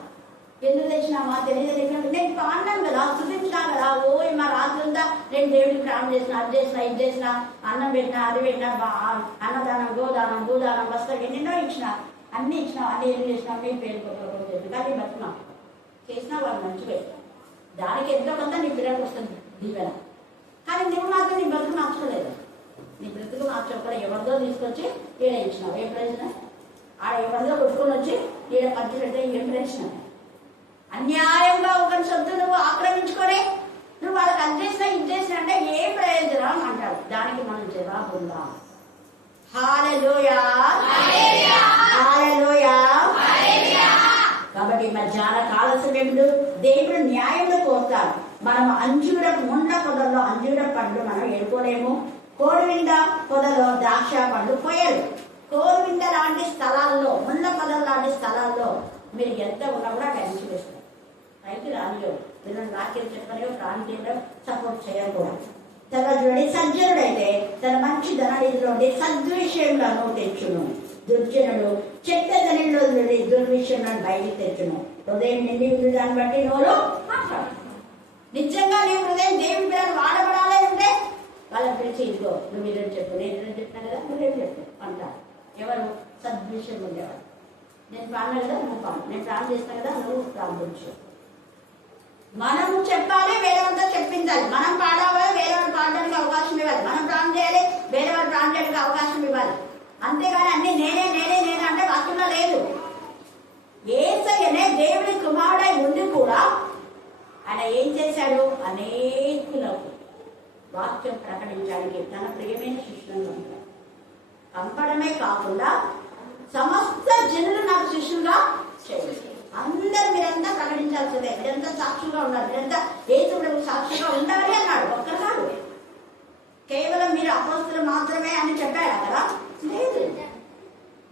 ఎందుకు తెచ్చినామా తెలియదు. నేను పాడినాను కదా, చూపించినా కదా, ఓ మా రాత్రి ఉందా నేను దేవుడికి ప్రాణం చేసిన, అది చేసిన, ఇది చేసిన, అన్నం పెట్టినా, అది పెట్టినా, అన్నదానం, గోదానం, భూదానం, వస్త్రం ఎన్నెన్నో ఇచ్చిన, అన్ని ఇచ్చినా, అన్ని ఏం చేసినా మీ పేరు చెప్పి కానీ బతుకున్నాం చేసినా వాళ్ళు మంచివే. దానికి ఎంతో కొంత నీ పిల్లలకు వస్తుంది దీవెన. కానీ నువ్వు మాత్రం నీ బ్రతుకు మార్చుకోలేదు. నీ బ్రతుకు మార్చుకోకుండా ఎవరిదో తీసుకొచ్చి ఈడ ఇచ్చినావు. ఏం ప్రయోజనం? ఆడ ఎవరిదో కొట్టుకొని వచ్చి ఈడ పంచి పెడితే ఏం ప్రయోజనం? అన్యాయంగా ఒకరి సొత్తు నువ్వు ఆక్రమించుకొని నువ్వు వాళ్ళకి అది చేసినా ఇది చేసినా అంటే ఏ ప్రయోజనం అంటారు. దానికి మనం జవాబు ఉందా? హల్లెలూయా, హల్లెలూయా. కాబట్టి మధ్యాహ్న కాల సమయంలో దేవుడు న్యాయంలో కోరుతారు. మనం అంజూర ముండ పొదల్లో అంజూర పండ్లు మనం ఎడుకోలేము. కోడివింద పొదలో ద్రాక్ష పండ్లు పోయారు. కోడివింద లాంటి స్థలాల్లో, ముండ పొదల లాంటి స్థలాల్లో మీరు ఎంత ఉన్నా కూడా కలిసి వేస్తారు. పైకి రానియో వీళ్ళని వాక్యం చెప్పలేవు, ప్రాంతీయంలో సపోర్ట్ చేయకూడదు. తర్వాత చూడండి, సజ్జనుడైతే తన మంచి ధననిధిలో సద్విషయంలో తెచ్చును, దుర్జనుడు చెడ్డ ధనిలో నుండి దుర్విషయంలో బయటికి తెచ్చును. హృదయం నిండి ఉంది దాన్ని బట్టి నోరు మాట్లాడు. నిజంగా నీ హృదయం దేవుడి పిల్లలు వాడబడాలి అంటే వాళ్ళని పిలిచి ఇదిగో నువ్వు ఇదని చెప్పు, నేను ఇదని చెప్పినా కదా, నువ్వేం చెప్పు అంటారు. ఎవరు? సద్విషయం ఉండేవారు. నేను ప్రాణం కదా, నువ్వు ప్రాణం, నేను ప్రాణం చేస్తాను కదా, నువ్వు ప్రార్థించు. మనము చెప్పాలి, వేరే వాళ్ళతో చెప్పించాలి. మనం పాడాలి, వేరే వాళ్ళు పాడడానికి అవకాశం ఇవ్వాలి. మనం ప్రాణం చేయాలి, వేరే వాళ్ళు ప్రాణం చేయడానికి అవకాశం ఇవ్వాలి. అంతేగాని అన్ని నేనే నేనే నేనే అంటే వాక్యంలో లేదు. యేసయ్యనే దేవుడి కుమారుడై ఉండి కూడా ఆయన ఏం చేశాడు? అనేకులకు వాక్యం ప్రకటించడానికి తన ప్రియమైన శిష్యులను పంపాడు. పంపడమే కాకుండా సమస్త జనులు నాకు శిష్యులుగా చేయాలి. అందరు మీరంతా ప్రకటించాల్సిందే, మీరంతా సాక్షులుగా ఉండాలి, మీరంతా యేసుకు సాక్షిగా ఉండాలి అన్నాడు. ఒక్కసారి కేవలం మీరు అపోస్తులు మాత్రమే అని చెప్పారా కదా? లేదు.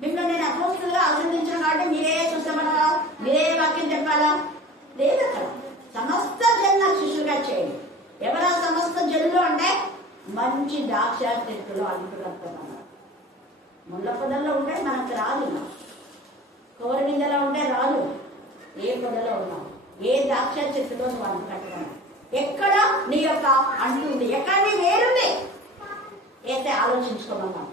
మిమ్మల్ని నేను అపోస్తులుగా ఆశీర్వదించిన కాబట్టి మీరే చూస్తామన్నా, మీరే వాక్యం చెప్పాలా? లేదు. అక్కడ సమస్త జనుల శిష్యులుగా చేయండి. ఎవరా సమస్త జనులు అంటే మంచి ద్రాక్ష చెట్టులో అనుకున్నాం. ముళ్ళ పొదల్లో ఉంటే మనకు రాదు, కోరమిందలో ఉంటే రాదు. ఏ పొదలో ఉన్నావు, ఏ ద్రాక్ష చెట్టులో నువ్వు అనుకుంటున్నావు, ఎక్కడ నీ యొక్క అంటుంది, ఎక్కడ నీ వేరుంది అయితే ఆలోచించుకోమన్నావు.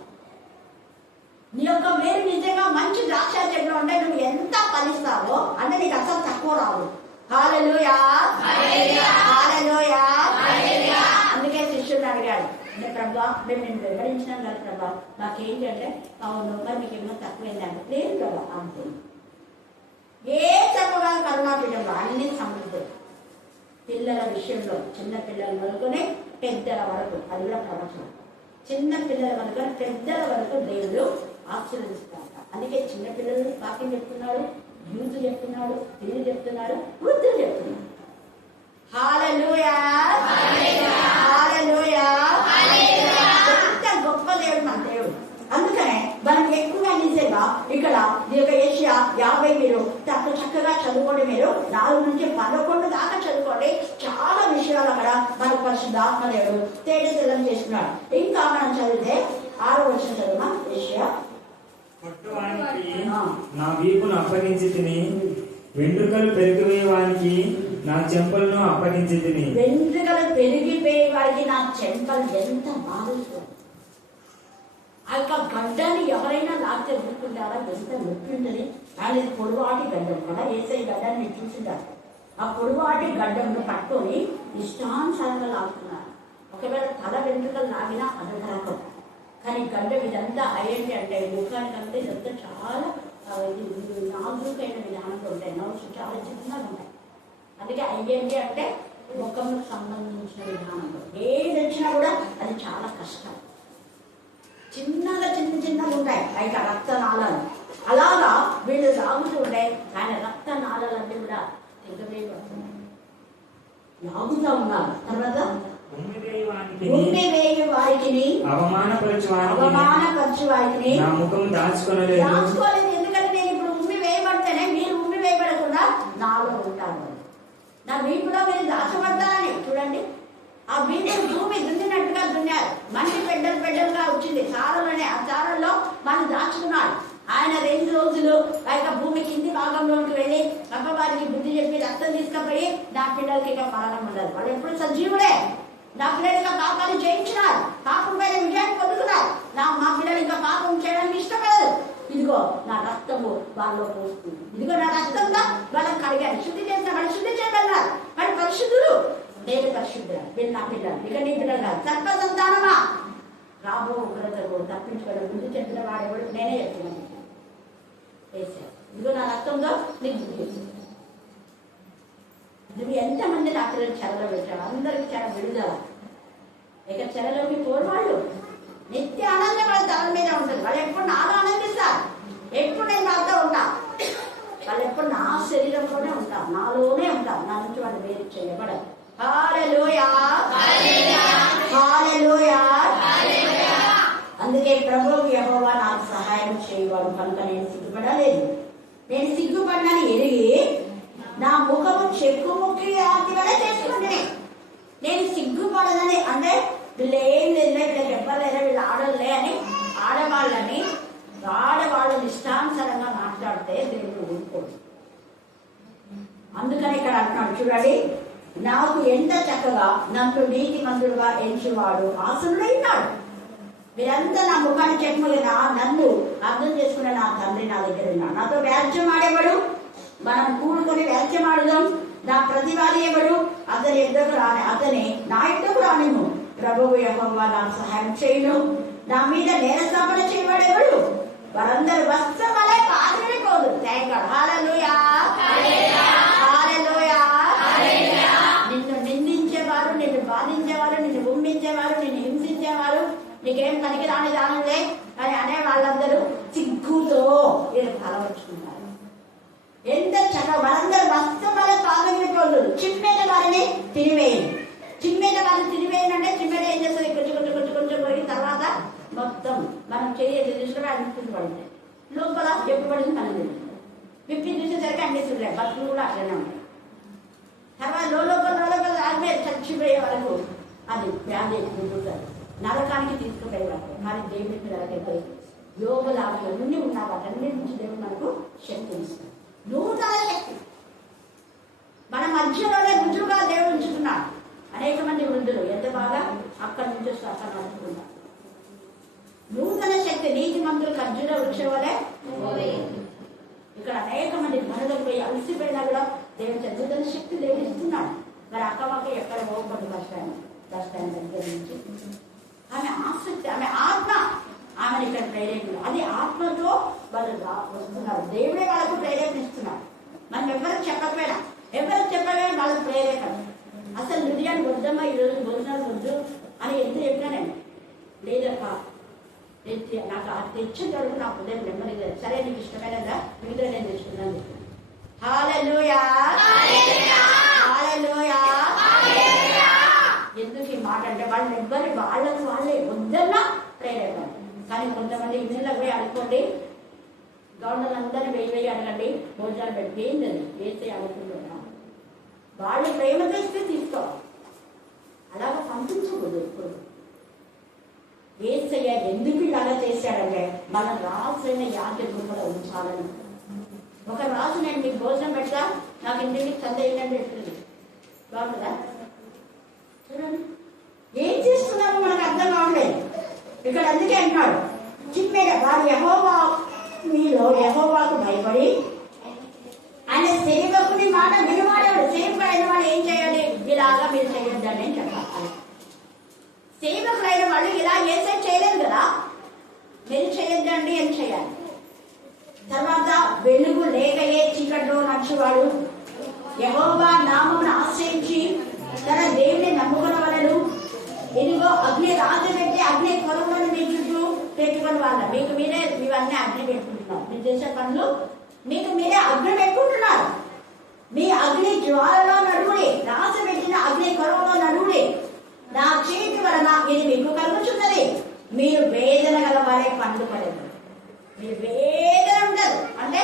నీ యొక్క వేరు నిజంగా మంచి ద్రాక్ష చెట్టులో ఉంటే నువ్వు ఎంత ఫలిస్తావో అంటే నీకు అసలు తక్కువ రాదు. హల్లెలూయా, హల్లెలూయా. అందుకే శిష్యుడు అడిగాడు, ప్రభా మేము నేను వివరించినాం కదా ప్రభా, మాకేంటి అంటే అవును మరి మీకు ఏమో తక్కువైందంటే లేదు కదా అంతే. ఏ చక్కగా కరుణాపీఠంలో అన్ని సమృద్ధి. పిల్లల విషయంలో చిన్న పిల్లల వరకునే పెద్దల వరకు, అది కూడా ప్రవచనం. చిన్న పిల్లల వరకు పెద్దల వరకు దేవుడు ఆశీర్వదిస్తాడు. అందుకే చిన్న పిల్లలు వాక్యం చెప్తున్నాడు, యూత్ చెప్తున్నాడు, పిల్లలు చెప్తున్నాడు, వృద్ధులు చెప్తున్నాడు. హల్లెలూయా, హల్లెలూయా. ఎంత గొప్ప దేవుడు మన దేవుడు. అందుకనే మనం ఎక్కువగా నిజంగా ఇక్కడ ఈ యొక్క ఏషియా 50 మీరు చక్కగా చదువుకోండి. మీరు 4 నుంచి 11 దాకా చదువుకోండి. చాలా విషయాలు అక్కడ మన పరిశుద్ధాత్మ దేవుడు తేజం చేస్తున్నాడు. ఇంకా మనం చదివితే 6వ వచనం చదువుమా. ఏషియా నా వీపును అప్పగించి తిని, వెంట్రుకలు పెరిగిపోయేవానికి నా చెంపలను అప్పగించి తిని. వెంట్రుకలు పెరిగిపోయే వారికి నా చెంపలు ఎంత బాధిస్తుంది. ఆ యొక్క గడ్డని ఎవరైనా లాక్తే ఊరుకుంటారా? ఎంత నొప్పి ఉంటుంది. అది పొడవాటి గడ్డం కదా, ఏసై గడ్డాన్ని నేను చూసింటారు. ఆ పొడవాటి గడ్డంను పట్టుకొని ఇష్టానుసారంగా లాగుతున్నారు. ఒకవేళ తల వెంట్రుకలు లాగినా అదొక, కానీ గడ్డం ఇదంతా అయ్యండి అంటే ముఖానికంటే ఇదంతా చాలా నాజూకైన విధానంలో ఉంటాయి. నవ్వు చాలా చిన్నగా ఉంటాయి. అందుకే అయ్యండి అంటే ముఖంకు సంబంధించిన విధానంలో ఏది వచ్చినా కూడా అది చాలా కష్టం. చిన్నగా చిన్నగా ఉంటాయి పైగా రక్తనాళాలు. అలాగా వీళ్ళు లాగుతూ ఉంటాయి. ఆయన రక్తనాళాలన్నీ కూడా తెగవేయబడుతున్నాయి, లాగుతూ ఉన్నారు. తర్వాత ఉమ్మి వేయి వారికి అవమానపరచు వారికి దాచుకోలేదు. ఎందుకంటే నేను ఇప్పుడు ఉమ్మి వేయబడితేనే మీరు ఉమ్మి వేయబడకుండా నాలో ఉంటాను. నా వీపులో మీరు దాచబడతారని చూడండి. ఆ వీపు భూమి దున్నినట్టుగా దున్నారు. మంచి పెద్దలుగా వచ్చింది చారలోనే. ఆ చారల్లో మనం దాచుకున్నాడు. ఆ ఆయన 2 రోజులు ఆ యొక్క భూమి కింది భాగంలోకి వెళ్ళి అమ్మవారికి బుద్ధి చెప్పి రక్తం తీసుకుపోయి నా పిల్లలకి ఇక మరణం ఉండదు, వాళ్ళు ఎప్పుడు సజీవులే. నా పిల్లలు ఇంకా పాపాన్ని జయించినారు, పాపం పైన విజయాన్ని పొందుతున్నారు. మా పిల్లలు ఇంకా పాపం చేయడానికి ఇష్టపడదు. ఇదిగో నా రక్తము వాళ్ళలో పోస్తుంది, ఇదిగో నా రక్తంగా వాళ్ళని కడిగాను, శుద్ధి చేసిన వాళ్ళు శుద్ధి చేయగలరు. వాళ్ళు పరిశుద్ధులు, నేను పరిశుద్ధులు. వీళ్ళు నా పిల్లలు, ఇక నీ పిల్లలు కాదు. సర్ప సంతానమా, రాబో ఉగ్రతకు తప్పించుకోవడం ముందు చెప్పిన వాడెవడు, నేనే చెప్తున్నాను. ఇదిగో నా రక్తంలో నీకు బుద్ధి చేస్తుంది. నువ్వు ఎంతమంది నా పిల్లలు చెరలో పెట్టావు, అందరికి చెర విడుదల. ఇక చెరలోకి పోరు, నిత్య ఆనందం వాళ్ళ తల మీద ఉంటుంది. వాళ్ళు ఎప్పుడు నాలో ఆనందిస్తారు, ఎప్పుడు నేను వాళ్ళతో ఉంటా. వాళ్ళు ఎప్పుడు నా శరీరంలోనే ఉంటారు, నాలోనే ఉంటారు. నా నుంచి వాళ్ళు వేరు చేయబడరు. హల్లెలూయా, హల్లెలూయా. అందుకే ప్రభువు యెహోవా నాకు సహాయం చేయవాడు కనుక నేను సిగ్గుపడలేదు. నేను సిగ్గుపడినని ఎరిగి నా ముఖము చెక్కుముక్కి ఆకి వల్ల చేసుకుంటే నేను సిగ్గుపడదని, అంటే వీళ్ళు ఏం లేదు, వీళ్ళకి ఎవ్వలేరా, వీళ్ళు ఆడలే అని ఆడవాళ్ళు ఇష్టానుసారంగా మాట్లాడితే దేవుడు ఊరుకోడు. అందుకని ఇక్కడ అంటున్నాడు చూడండి, నాకు ఎంత చక్కగా నన్ను నీతి మంత్రుడుగా ఎంచువాడు ఆసనుడైనాడు. మీరంతా నా ముఖాన్ని చెప్పుగా నన్ను అర్థం చేసుకునే నా తండ్రి నా దగ్గర ఉన్నాడు. నాతో వ్యాజ్యం ఆడేవాడు, మనం కూడుకొని వ్యాజ్యం ఆడుదాం. నా ప్రతివాది ఎవడు, అతని ఎద్దకు రాని, అతని నా ఎద్దకు రానిము. ప్రభువు యెహోవా నాకు సహాయం చేయను, నా మీద నేరస్థాపన చేయబడేవాడు. వారందరూ వస్త్రం వలె పారిపోదు. హల్లెలూయా, హల్లెలూయా. నిన్ను నిందించేవారు, నిన్ను బాధించేవారు, నిన్ను ఉమ్మించేవారు, నిన్ను హింసించేవారు, నీకేం పనికి రాని దానిలే అని అనే వాళ్ళందరూ సిగ్గుతో వీళ్ళు కలవచ్చుకుంటారు. ఎంత చక్కగా వాళ్ళందరూ వస్త్రం వల్ల పాల్గొనేటోళ్ళు. చిమ్మెట వారిని తినివేయండి. చిమ్మెట వారిని తినివేయండి. చిమ్మెట ఏం చేస్తుంది, కొంచెం పోయిన తర్వాత మొత్తం మనం చేయాలి చూసుకుంటే అన్ని పడుతుంది. లోపల ఎప్పుడు పడింది మనం విప్పి చూసేసరికి అన్ని చూడలేదు. బతులు కూడా అట్లనే ఉంటాయి. తర్వాత లోపల ఆమె చచ్చిపోయే వరకు అది వ్యాధి ఎక్కుతుంటారు, నరకానికి తీసుకుపోయే వరకు. కానీ దేవుడికి పిల్లలకైతే యోగుల అన్నీ ఉన్న వాటన్నిటి నుంచి దేవుడు మనకు శక్తిని ఇస్తాడు, నూతన శక్తి. మన మధ్యలోనే రుజువుగా దేవుడు ఉంచుతున్నాడు. అనేక మంది వృద్ధులు ఎంత బాగా అక్కడి నుంచి వస్తే అక్కడ నడుచుకున్నారు. నూతన శక్తి నీతి మంత్రులు ఖర్జూర వృక్షం వలె. ఇక్కడ అనేక మంది మనులకు పోయి అలసిపోయినా కూడా దేవుడు నూతన శక్తి దేవుడు ఇస్తున్నాడు. మరి అక్కమాక ఎక్కడ పోకూడదు. బస్ స్టాండ్ దగ్గర నుంచి ఆమె ఆసక్తి, ఆమె ఆత్మ, ఆమెను ఇక్కడ ప్రేరేపణ, అది ఆత్మతో వాళ్ళు వస్తున్నారు. దేవుడే వాళ్ళకు ప్రేరేపణ ఇస్తున్నారు. మనం ఎవరికి చెప్పకపోయినా వాళ్ళకి ప్రేరేపణ. అసలు బిర్యానీ వద్దమ్మా, ఈరోజు భోజనాలు వద్దు అని ఎందుకు చెప్పినానండి. లేదక్క నాకు అది తెచ్చిన తర్వాత నా ఉదయం నెమ్మది లేదు. సరే నీకు ఇష్టమైనదా, మిగతా నేను తెచ్చుకున్నాను. హల్లెలూయా, హల్లెలూయా. ఎందుకు ఈ మాట అంటే వాళ్ళు ఎవ్వరి వాళ్ళకు వాళ్ళే వద్దన్నా ప్రేరేపణ. కానీ కొంతమంది ఇళ్ళకి పోయి అనుకోండి, గవర్నర్లందరినీ వెయ్యి అడగండి, భోజనాలు పెట్టి ఏంటది వేస్తే అనుకుంటున్నా. వాళ్ళు ప్రేమ తెస్తే తీసుకోవాలి, అలాగా పంపించకూడదు. ఎప్పుడు ఏసయ్య ఎందుకు ఇలాగా చేశాడంటే మన రాజైన యాజకులు ఉంచాలని. ఒక రాజు నేను మీకు భోజనం పెడతా, నాకు ఇంటికి చంద ఏంటంటే పెడుతుంది, బాగుంటుందా? చూడండి ఏం చేస్తున్నామో మనకు అర్థం కావట్లేదు. ఇక్కడ అందుకే అంటున్నాడు, చిమ్మేట వారు యెహోవా మీలో యెహోవాకు భయపడి ఆయన సేవకుని మాట వినవాడేవాడు. సేవకుడైన వాడు ఏం చేయాలి, ఇలాగా మీరు చేయొద్దని అని చెప్పాలి. సేవకులైన వాళ్ళు ఇలా ఏసై చేయలేదు కదా, మీరు చేయొద్దండి అని చేయాలి. తర్వాత వెలుగు లేకయే చీకట్లో నచ్చువాడు యెహోవా నామమును ఆశ్రయించి తన దేవుని నమ్ముకున్నవాళ్ళు ఇదిగో అగ్ని రాజు పెట్టి అగ్ని కొరవలను మీ చుట్టూ పెట్టుకుని వాళ్ళ మీకు మీరే ఇవన్నీ అగ్ని పెట్టుకుంటున్నారు. మీరు చేసే పనులు మీకు మీరే అగ్ని పెట్టుకుంటున్నారు. మీ అగ్ని జ్వాలలో నడువుడి, రాజు పెట్టిన అగ్ని కొరవలో నడువుడి. నా చేతి వలన ఇది మీకు కలుగుతున్నది. మీరు వేదన గలవారే పండుకోలేదు. మీరు వేదన ఉండదు అంటే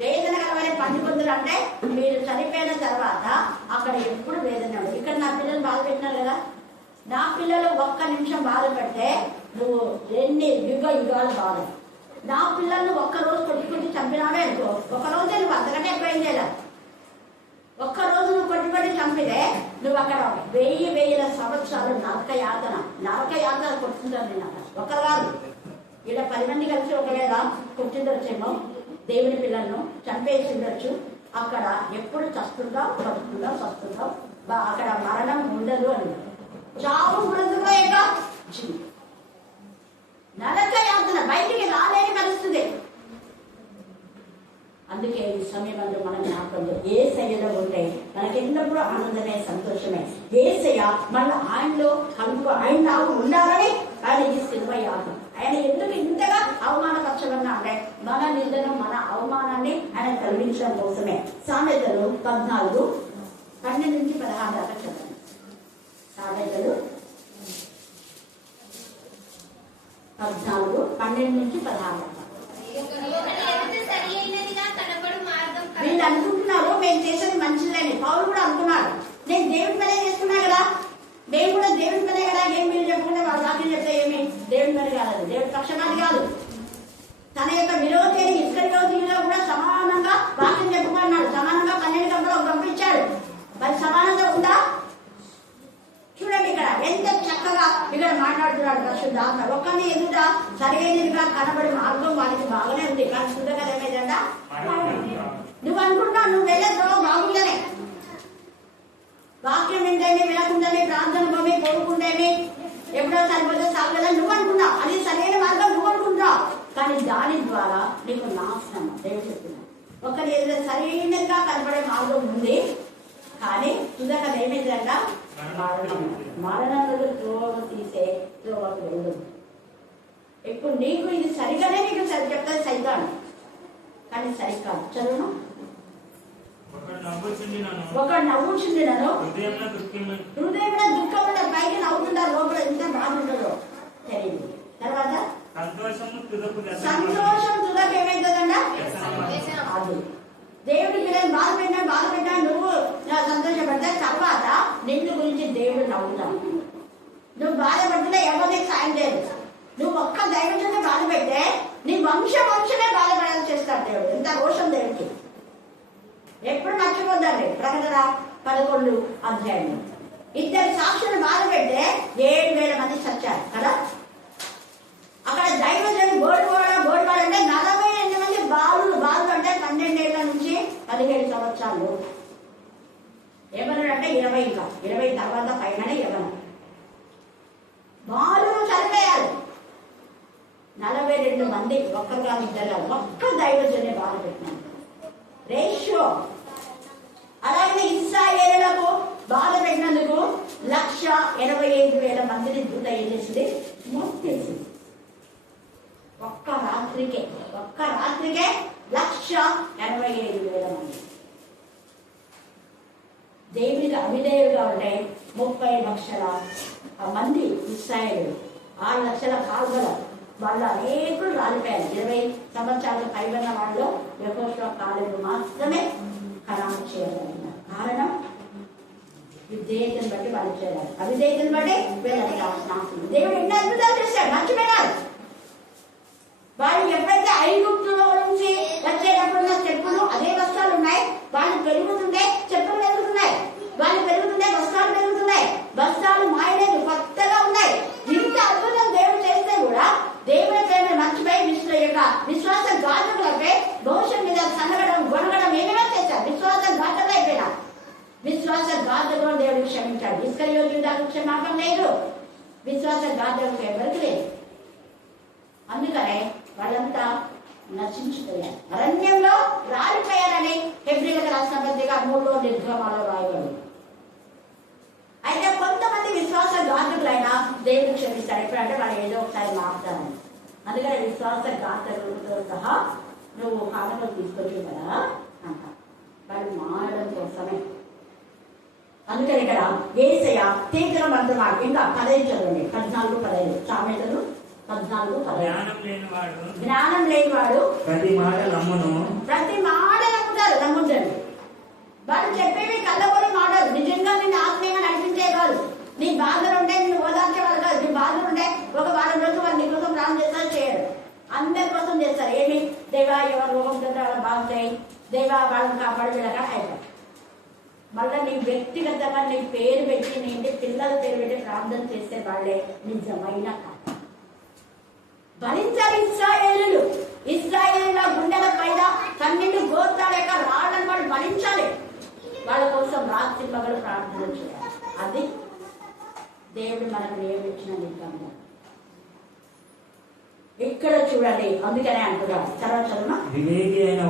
వేదన గలవారే పండుకుందరు అంటే మీరు చనిపోయిన తర్వాత అక్కడ ఎప్పుడు వేదన ఉండదు. ఇక్కడ నా పిల్లలు బాధ పెట్టినారు కదా, నా పిల్లలు ఒక్క నిమిషం బాధ పెడితే నువ్వు ఎన్ని యుగాలు బాధ. నా పిల్లల్ని ఒక్కరోజు కొట్టుకుంటూ చంపినావే అనుకో, ఒకరోజే నువ్వు అంతకంటే ఎక్కువ ఏం చేయాలి. ఒక్కరోజు నువ్వు కొట్టుకొని చంపితే నువ్వు అక్కడ 1000 సంవత్సరాలు నరక యాతన కొట్టుకుంటారు. నేను అక్కడ ఒకరు కాదు, ఇలా 10 మంది కలిసి ఒకవేళ కొట్టిండొచ్చేమో దేవుని పిల్లలను చంపేసి ఉండొచ్చు. అక్కడ ఎప్పుడు చస్తుంటావు, చస్తుంటావు, అక్కడ మరణం ఉండదు అని. చావు మృదులేక నరక యాతన, బయటికి రాలేని పరిస్థితి. అందుకే ఈ సమయంలో మనం జ్ఞాపకం యేసయ్యలో ఉంటే మనకి ఎల్లప్పుడూ ఆనందమే, సంతోషమే. యేసయ్య మళ్ళీ ఆయనలో ఆయన నాకు ఉండాలని ఆయన ఈ సిలువ యాగం. ఆయన ఎందుకు ఇంతగా అవమానపరచమన్నా అంటే మన నిందను, మన అవమానాన్ని ఆయన కలిగించడం కోసమే. సామెతలు 14:12-16 దాకా చెప్పండి. సామెతలు 14:12-16 దాకా. వీళ్ళు అనుకుంటున్నారు మేము చేసేది మంచిదని. పౌలు కూడా అనుకున్నాడు, నేను దేవుడి పనే చేస్తున్నా కదా, నేను కూడా దేవుడి పనే కదా, ఏం మీరు చెప్పకుండా వాళ్ళ వాక్యం చెప్తే ఏమి దేవుడి పని కాదు, దేవుడి పక్షపాతి కాదు. తన యొక్క విరోధి ఇస్కరియోతీయులో కూడా సమానంగా వాక్యం చెప్పుకున్నాడు. సమానంగా 12 గంటలు పంపించాడు. మరి సమానంగా ఉందా? చూడండి ఇక్కడ ఎంత చక్కగా ఇక్కడ మాట్లాడుతున్నాడు పరిశుద్ధాత్మ. ఒక్కని ఎదుట సరైనదిగా కనబడి మార్గం వారికి బాగానే ఉంది, కానీ శుద్ధంగా ఏమైందంట. నువ్వు అనుకుంటున్నావు నువ్వు వెళ్ళే ద్రోహం బాగుందనే, వాక్యం వింటేనే వినకుండానే, ప్రార్థన భూమి కోరుకుంటేనే ఎప్పుడో సరిపోతే సాగలేదని నువ్వు అనుకున్నావు. అది సరైన మార్గం నువ్వు అనుకుంటున్నావు, కానీ దాని ద్వారా నీకు నాశనం. దేవుడు చెప్తున్నాడు ఒకరి ఎదురు సరైనగా కనబడే మార్గం ఉంది, కానీ శుద్ధంగా ఏమైందంట మరణంలో త్రోవ తీసే త్రోవకు వెళ్ళదు. ఇప్పుడు నీకు ఇది సరిగానే నీకు సరి చెప్తాను సైతాను, కానీ సరికాదు. చదువును. ఒకడు నవ్వుచుండి నన్ను హృదయంలో దుఃఖం పైకి నవ్వుతుంటారు, లోపల ఎంత బాధ ఉంటుందో తెలియదు. తర్వాత సంతోషం తుదకు ఏమైతుందంట. అది దేవుడికి నేను బాధపెట్టినా నువ్వు సంతోషపడితే తర్వాత నిన్ను గురించి దేవుడు నవ్వుతావు. నువ్వు బాధపడితే ఎవరికి సాయం చేయదు. నువ్వు ఒక్క దైవజన్ని బాధ పెడితే నీ వంశమే బాధపడాలని చేస్తాడు దేవుడు. ఎంత రోషం దేవుడికి. ఎప్పుడు మర్చిపోద్దండి. ప్రకటన 11 2 సాక్షులు బాధ పెడితే 7,000 మంది చచ్చారు కదా. అక్కడ దైవజను బోడివాడంటే 48 మంది బాలులు అంటే 12 ఏళ్ల నుంచి 17 సంవత్సరాలు. ఏమన్నాడంటే 20 తర్వాత పైన యవ్వనం బాలులు చనిపోయారు. 42 మంది, ఒక్కరు కాదు, ఇద్దరు కాదు, ఒక్క దైవజనే బాధ పెట్టినాడు. రేషియో. అలాగే ఇశ్రాయేలులకు బాధ పెట్టినందుకు 185,000 మందిని దూత ఏం చేసింది, మోసేసింది. ఒక్క రాత్రికే 185,000 మంది. దేవునికి అవిధేయులుగా ఉండే 30 లక్షల మంది ఇశ్రాయేలు, 6 లక్షల కాల్వల వాళ్ళు అనేకులు రాలిపోయారు. 20 సంవత్సరాలు పైబడిన వాళ్ళు యెహోషువ కాలేబు మాత్రమే ఖరాబు చేయగలిగినారు. కారణం విధేయతను బట్టి వాళ్ళు చేయాలి, అవిధేయతను బట్టి వీళ్ళకి నాశనం. దేవుడు ఎన్నో అద్భుతాలు చేశాడు, మర్చిపోయినారు. వాళ్ళు ఎప్పుడైతే ఐగుప్తులో నుంచి వచ్చేటప్పుడు చెప్పులు అదే వస్త్రాలు ఉన్నాయి, వాళ్ళు పెరుగుతుంటే చెప్పులు పెరుగుతున్నాయి, వాళ్ళు పెరుగుతుంటే వస్త్రాలు పెరుగుతున్నాయి, వస్త్రాలు మాయలేదు, కొత్తగా ఉన్నాయి. ఇంత అద్భుతం దేవుడు చేస్తే కూడా దేవుడి ప్రేమ మర్చిపోయి విశ్వాస ఘాతకులపై భవిష్యత్ మీద సన్నగడం గొనగడం ఏమైనా చేశారు. విశ్వాస ఘాతకులు అయిపోయినా విశ్వాస ఘాతకులను దేవుడు క్షమించాడు. ఇస్కరియోతీయులకు క్షమాపణ లేదు, విశ్వాస ఘాతకులకు ఎవరికి లేదు. అందుకనే వాళ్ళంతా నశించిపోయారు, అరణ్యంలో రాలిపోయారని హెబ్రీయులకు రాసిన పత్రిక 3వ నిర్గమాలో రాయబడి. అయితే కొంతమంది విశ్వాస ఘాతకులైనా దేవుడు క్షమిస్తాడు. ఎప్పుడంటే వాళ్ళు ఏదో ఒకసారి మారుతారని. అందుకని విశ్వాస ఘాతకులతో సహా నువ్వు కాలంలో తీసుకొచ్చి కదా అంట, వాళ్ళు మారడం కోసమే. అందుకని ఇక్కడ యేసయ్య తీర్చడం మంత్రమాట. ఇంకా 15 చదవండి, 14-15 సామెతలు 14-15. జ్ఞానం లేనివాడు ప్రతి మాట నమ్ముతారు. నమ్ముతాడు. వాళ్ళు చెప్పేవి కళ్ళబోని మాటలు, నిజంగా నిన్ను ఆత్మీయంగా నడిపించే కాదు. నీ బాధలు ఉంటే నిన్ను ఓదార్చే వాళ్ళు కాదు. నీ బాధలు ఉంటే ఒక వారం రోజులు వాళ్ళు నీకోసం ప్రాణం చేస్తారు చేయరు. అందరి కోసం చేస్తారు. ఏమి దేవా ఎవరు రోగం కదా వాళ్ళ బాగుతాయి, దేవా వాళ్ళని కాపాడు వీళ్ళగా అయిపోయి మళ్ళీ నీ వ్యక్తిగతంగా నీ పేరు పెట్టి నీ ఇంటి పిల్లల పేరు పెట్టి ప్రార్థన చేసే వాళ్ళే నిజమైన కాపాడు. భరించాలి ఇశ్రాయేలీయులు. ఇశ్రాయేలీయుల గుండెల పైన 12 గోత్రాల యొక్క రాళ్ళను వాళ్ళు భరించాలి. వాళ్ళ కోసం రాత్రి పగలు ప్రార్థన చేయాలి. అది దేవుడు మనకు నియమించిన నిజంగా. ఇక్కడ చూడండి, అందుకనే అంటున్నాడు. తర్వాత చదువు. వివేకి అయిన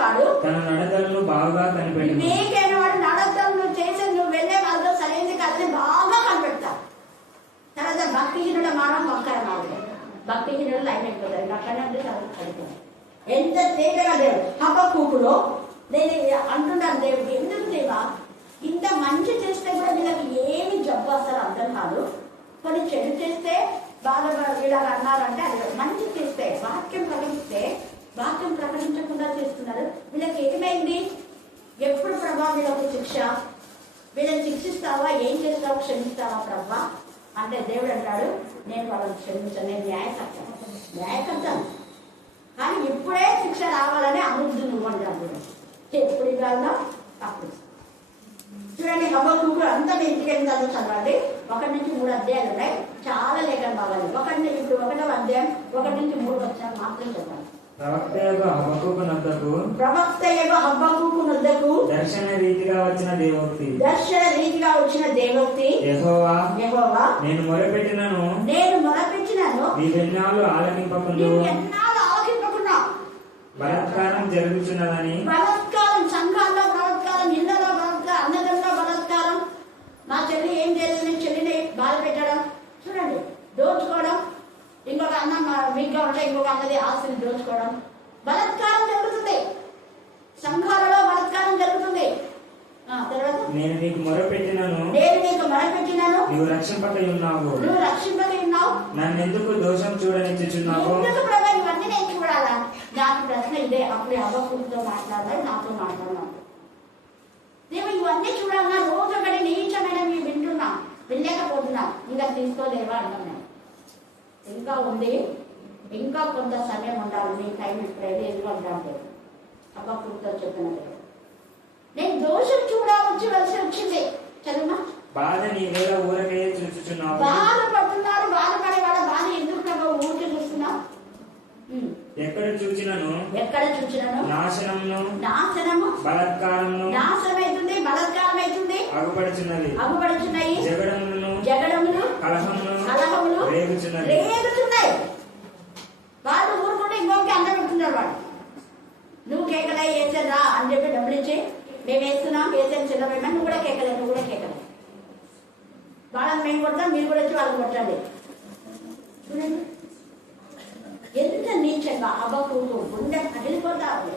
వాడు తన నడతలను బాగా కనిపెట్టు. వివేకి అయిన వాడు నడతలు చేసి నువ్వు వెళ్ళే వాళ్ళతో సరైనది కాదని బాగా కనిపెడతా. తర్వాత భక్తిహీనుల మానం వంకర మార్గం. భక్తిహీనులు లైన్ అయిపోతారు. అక్కడనే ఉంటే చదువుతారు. ఎంత తేటగా దేవుడు హబక్కూకులో నేను అంటున్నాను, దేవుడు ఎందుకు దేవా ఇంత మంచి చేస్తే కూడా వీళ్ళకి ఏమి జబ్బు వస్తారో అర్థం కాదు. కొన్ని చెడు చేస్తే బాగా వీళ్ళకి అన్నారంటే అది మంచి చేస్తే వాక్యం ప్రకటిస్తే వాక్యం ప్రకటించకుండా చేస్తున్నారు. వీళ్ళకి ఏమైంది? ఎప్పుడు ప్రభా వీళ్ళకు శిక్ష, వీళ్ళని శిక్షిస్తావా, ఏం చేస్తావా, క్షమిస్తావా ప్రభా అంటే దేవుడు అంటాడు, నేను వాళ్ళని క్షమించాను, నేను న్యాయకర్తను. కానీ ఇప్పుడే శిక్ష రావాలని అమృద్ధి నువ్వు అంటాడు. ఎప్పుడు ఇవ్వాలన్నా అప్పుడు. చూడండి హబక్కూకు అంతా మీ ఇంటికి వెళ్ళి చదవండి. 1 నుంచి 3 అధ్యాయాలు ఉన్నాయి. చాలా లేఖన భాగాలు. ఇప్పుడు 1వ అధ్యాయం 1 నుంచి 3 వచ్చారు మాత్రం చదవండి. ప్రవక్త యొక్క హబక్కూకు నొద్దకు దర్శన రీతిగా వచ్చిన దేవోక్తి యెహోవా నేను మొరపెట్టినను నీ ఎన్నాళ్ళు ఆలకింపకుండా బలాత్కారం జరుగుతున్నదని. బలాత్కారం, సంఘాల్లో బలాత్కారం, ఇళ్లలో బలాత్కారం, అన్నదంలో బలాత్కారం. మా చెల్లి ఏం చేస్తుంది, చెల్లిని బాధ పెట్టడం, చూడండి దోచుకోవడం, ఇంకొక అన్న మీకు ఉంటే ఇంకొక అన్నది ఆస్తిని దోచుకోవడం, బలాత్కారం జరుగుతుంది. సంఘాలలో బలాత్కారం జరుగుతుంది. తర్వాత నేను నీకు మొరపెట్టినాను, నువ్వు రక్షింపకై ఉన్నావు. నన్ను ఎందుకు దోషం చూడనిచ్చుచున్నావు? ఇవన్నీ నేను చూడాలా? నాకు ప్రశ్న ఇదే. అప్పుడు హబక్కూకుతో మాట్లాడాలి, నాతో మాట్లాడాలి. నేను ఇవన్నీ చూడాలన్నా రోజు ఒకటి నీచమైన మీరు వింటున్నా, వినలేకపోతున్నా. ఇంకా తీసుకోలేవా అన్నాను. ఇంకా ఉంది, ఇంకా కొంత సమయం ఉండాలి. నీ టైం ఇప్పుడైతే ఎందుకు అంటాను హబక్కూకుతో చెప్పినది. నేను దోషం చూడవలసి వచ్చింది. చదువునా. బాధ నీ వేళ ఊరకే చూచుచున్నావు. బాధపడుతున్నారు. బాధపడే వాళ్ళ బాధ ఎందుకు ఊరికి చూస్తున్నావు? ఎక్కడ చూచినను నాశనము బలాత్కారము నాశనమైతుంది, బలాత్కారం అవుతుంది, అగుపడుచున్నాయి, జగడములు కలహములు రేగుచున్నాయి. వాళ్ళు ఊరుకుంటే ఇంకొకటి అందం పెడుతున్నారు. వాడు నువ్వు కేకలే వేసారా అని చెప్పి డబ్బులు ఇచ్చి మేము వేస్తున్నాం, వేసాను చిన్నమైనా నువ్వు కూడా కేకలే, వాళ్ళని మేము కొడతాం, మీరు కూడా వచ్చి వాళ్ళని కొట్టండి. చూడండి ఎంత నీచంగా హబక్కూకు గుండె పగిలిపోతారు.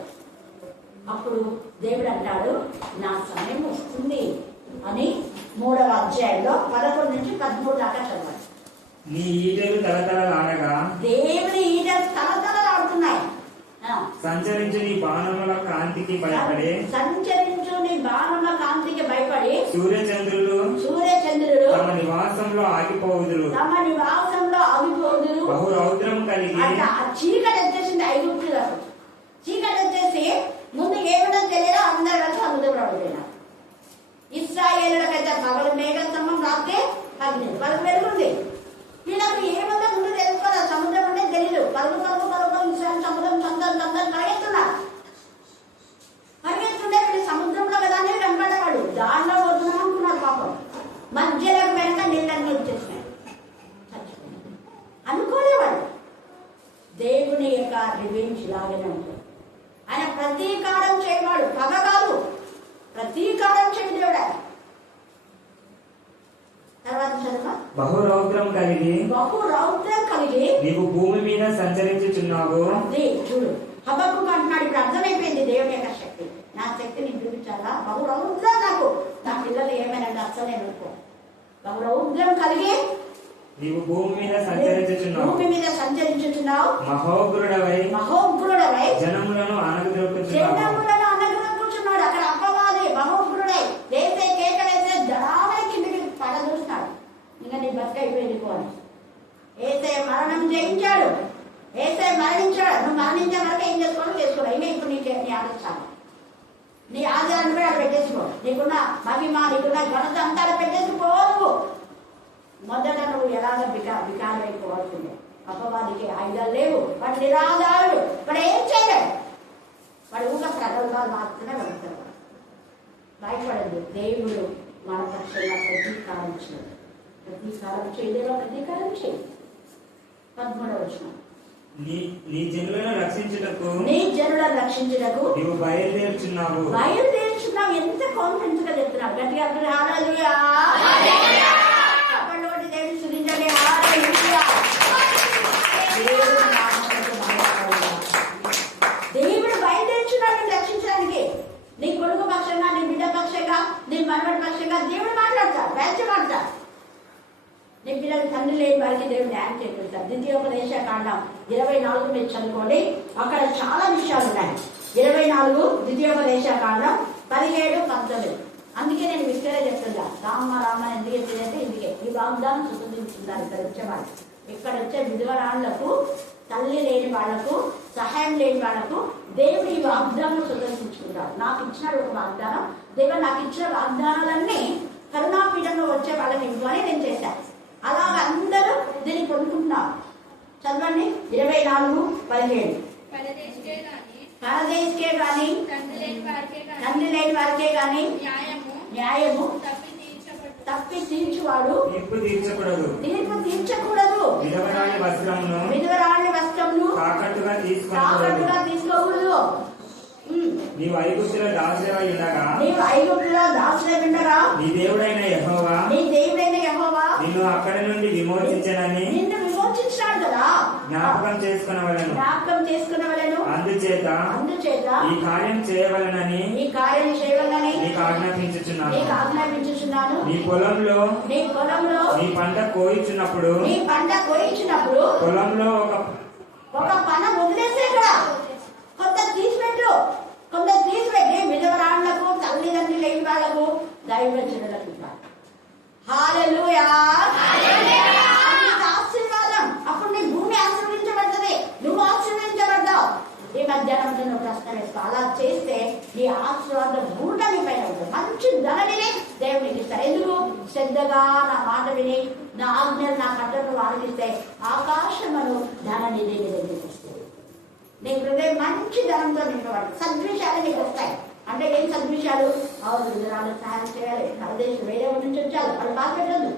అప్పుడు దేవుడు అంటాడు, నా సమయం వస్తుంది అని 3వ అధ్యాయంలో 11 నుంచి 13 దాకా చదవాలి. నీ ఈటెలు తలతలలాడగా దేవుని ఈటెలు తలతలలాడుతున్నాయి. సంచరించు నీ బాణముల కాంతికి భయపడి సూర్యచంద్రులు తమ నివాసంలో ఆగిపోవుదురు. బహు రౌద్రం కలిగి చీకటి వచ్చేసింది. ఐగుప్తులకు చీకటి వచ్చేసి ముందు ఏమిటో తెలియదు. అందరు కలిసి సముద్రంలో అడుగుతున్నారు. ఇశ్రాయేలులకైతే పగలు మేఘ స్తంభం, రాత్రి అగ్ని, వాళ్ళకి వెలుగుంది. వీళ్ళకి ఏముందో ముందు తెలుసుకోవాలి. సముద్రం అంటే తెలియదు. పలుకు సముద్రం పరిగెత్తుండే వీళ్ళు సముద్రంలో కదా అని వెంబడేవాడు. దాంట్లో పోతున్నాం అనుకున్నారు. పాపం మధ్యలోకి వెనక నీళ్ళన్నీ వచ్చేసినాయి. అనుకోలేవాడు. దేవుని యొక్క రివెంజ్ లాగానే ఉంటుంది. ఆయన ప్రతీకారం చేయవాడు, పగ కాదు, ప్రతీకారం చేయ దేవుడు. తర్వాత చదువు. బహు రౌద్రం కలిగి నీవు భూమి మీద సంచరించుచున్నావు. చూడు హబక్కూకు అంటున్నాడు. ఇప్పుడు అర్థమైపోయింది దేవుని యొక్క శక్తి. నా శక్తి నేను చూపించాలా? బహు రౌద్రం. నా పిల్లలు ఏమైనా అసలు నేను బహు రౌద్రం కలిగి నీవు భూమి మీద సంచరించుచున్నావు. మహోగ్రుడవై జనములను అనగదొక్కుచున్నాడు. అక్కడ అపవాది మహోగ్రుడై వేసే కేకలేసే దడామని కిందికి పడదూస్తున్నాడు. ఇంకా నీ బతుక అయిపోయింది పోని. ఏసే మరణం జయించాడు. మహిమ నీకున్న ఘనత అంతా పెట్టేసుకోవు. మొదట నువ్వు ఎలాగ వికారైపోవాల్సిందే. అపవాదికి ఆయుధాలు లేవు, వాడు నిరాధారుడు, వాడు ఏం చేయలేడు. వాడు ఊక ప్రగల్భాలు మాత్రమే వెళ్తాడు. భయపడదు, దేవుడు మన పక్షంగా ప్రతీకారం చేయడు. ప్రతీకారం చేయలేవా? ప్రతీకారం చేయి. 13వ వచనం. నీ జనులను రక్షించుటకు నీవు బయలుదేరుచున్నావు. ఎంత కాన్ఫిడెన్స్ గా చెప్తున్నావు. గట్టిగా హల్లెలూయా. చెప్పండి, దేవుని స్తుతించండి. హల్లెలూయా. దేవుడు బయలుదేరుచున్నాడు నిన్ను రక్షించడానికి. నీ కొడుకు పక్షంగా, నీ బిడ్డ పక్షంగా, నీ మనవడి పక్షంగా దేవుడు మాట్లాడతాడు, మాట్లాడతాడు. నీ పిల్లలు తండ్రి లేని వారికి దేవుడు న్యాయం చేకూరుతాడు. ద్వితీయోపదేశకాండం 24 మీరు చదువుకోండి, అక్కడ చాలా విషయాలు ఉన్నాయి. 24 ద్వితీయోపదేశకాండం 17, 19. అందుకే నేను విక్టరే చెప్తున్నా, రామ ఎందుకు చెప్పిందంటే ఇందుకే ఈ వాగ్దానం స్వతంత్రించుకున్నారు. ఇక్కడ వచ్చేవాళ్ళు, ఇక్కడ వచ్చే విధవరాళ్లకు, తల్లి లేని వాళ్లకు, సహాయం లేని వాళ్లకు దేవుడు ఈ వాగ్దానం స్వతంత్రించుకుంటారు. నాకు ఇచ్చినాడు ఒక వాగ్దానం. దేవుడు నాకు ఇచ్చిన వాగ్దానాలన్నీ కరుణాపీఠంలో వచ్చే వాళ్ళకి ఇవ్వని నేను చేశాను. అలాగ అందరూ దీన్ని పొందుకుంటున్నారు. చదవండి 24:17. పరదేశకే గాని, తండ్రి లేని వారికే గాని న్యాయము తప్పి తీర్చువాడు తీర్పు తీర్చకూడదు. విధవరాలి వస్త్రమును తాకట్టుగా తీసుకోకూడదు. నీవు ఐగుప్తులో దాసుడై ఉండగా నీ దేవుడైన యెహోవా నిన్ను అక్కడి నుండి విమోచించనని నిన్ను విమోచించాడు కదా, జ్ఞాపకం చేసుకునవలెను. అందుచేత ఈ కార్యం చేయవలనని నీకు ఆజ్ఞాపించుచున్నాను. నీ పొలంలో నీ పంట కోయించినప్పుడు పొలంలో ఒక పన వదిలేసే కదా, కొంత తీసిపెట్టి విధవరాళ్లకు, తల్లిదండ్రులు లేని వాళ్లకు, దైవజనులకు. హల్లెలూయా. ఆశీర్వాదం. అప్పుడు నీ భూమి ఆశీర్వదించబడుతుంది, నువ్వు ఆశీర్వదించబడ్డావు. ఈ మధ్యాహ్నంతో నువ్వు ప్రశ్న వేసుకో. అలా చేస్తే నీ ఆశీర్వాదం బూట నీ పైన ఉంటుంది. మంచి ధననిని దేవునికి ఇస్తారు. ఎందుకు? శ్రద్ధగా నా మాట విని నా ఆజ్ఞలు, నా కట్టను ఆలోచిస్తే ఆకాశమును ధననిధి నిర్మిస్తుంది. నీ హృదయం మంచి ధనంతో నింపబడి సద్విషయాలు నీకు వస్తాయి. అంటే ఏం సద్విషయాలు? విధురాలు సహాయం చేయాలి, పరదేశం వేరే నుంచి వచ్చారు, వాళ్ళు బాధపెట్టదు.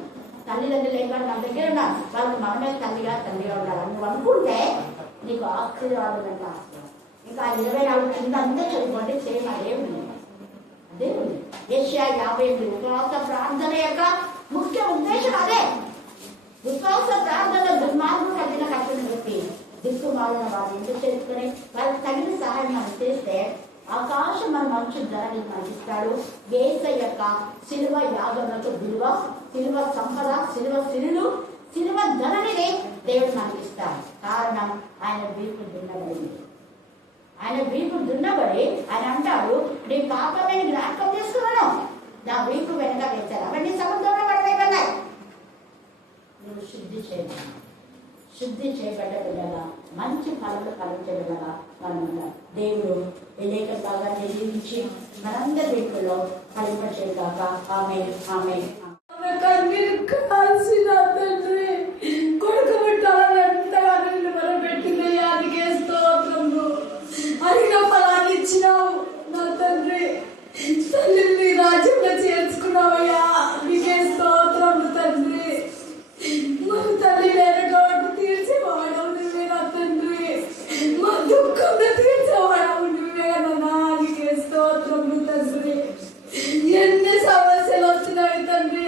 తల్లిదండ్రులు లేని వాళ్ళు మన దగ్గర ఉన్నారు, వాళ్ళకి మనమే తండ్రిగా ఉండాలి. నువ్వు అనుకుంటే నీకు ఆశీర్వాదం అంటే ఆశీర్వాదం. ఇంకా 24 కింద అంతా చదువుకోండి, సేమ్ అదే ఉంది. అదే ఉంది. యెషయా 58 ఉపవాస ప్రార్థన యొక్క ముఖ్య ఉద్దేశం అదే. ఉపవాస ప్రార్థన దుర్మార్గం కట్టిన కట్టుని చెప్పి దిక్కుమాలిన వారు ఎందుకు చేసుకుని వాళ్ళకి తగిన సహాయం మనం చేస్తే ఆకాశం మన మంచు ధరని మనకిస్తాడు. యేసయ్య యొక్క శిలువ యాగములకు విలువ, శిలువ సంపద, శిలువ సిరులు, శిలువ ధరనిదే దేవుడు మనకిస్తాడు. కారణం ఆయన వీపు దున్నబడింది. ఆయన వీపు దున్నబడి ఆయన అంటాడు, నీ పాపమే జ్ఞాపకం చేసుకున్నాను, నా వీపు వెనక వేశారు, అవన్నీ సముద్రంలో పడవేయబడ్డాయి. నువ్వు శుద్ధి చేయబడ్డా, శుద్ధి చేయబడ్డ బిడ్డగా మంచి ఫలములు ఫలించే బిడ్డగా మనం ఉన్నాం. దేవుడు ఏదైతే బాగా నిర్మించి మనందరి వీపులో ఫలింపచేయగాక. ఆమేన్, ఆమేన్. కొడుకు పుట్టాలని ఎంతగా నిన్ను మనం పెట్టింది అదికే స్తోత్రము. అడిగిన ఫలాన్ని ఇచ్చినావు నా తండ్రి. తల్లిని రాజ్యంలో చేర్చుకున్నావయ్యా, నీకే స్తోత్రము తండ్రి. మా తల్లి లేనటువంటి తీర్చేవాడవు నువ్వే నా తండ్రి. మా దుఃఖం తీర్చేవాడవు నువ్వే నా, నీకే స్తోత్రము తండ్రి. ఎన్ని సమస్యలు వచ్చినాయి తండ్రి,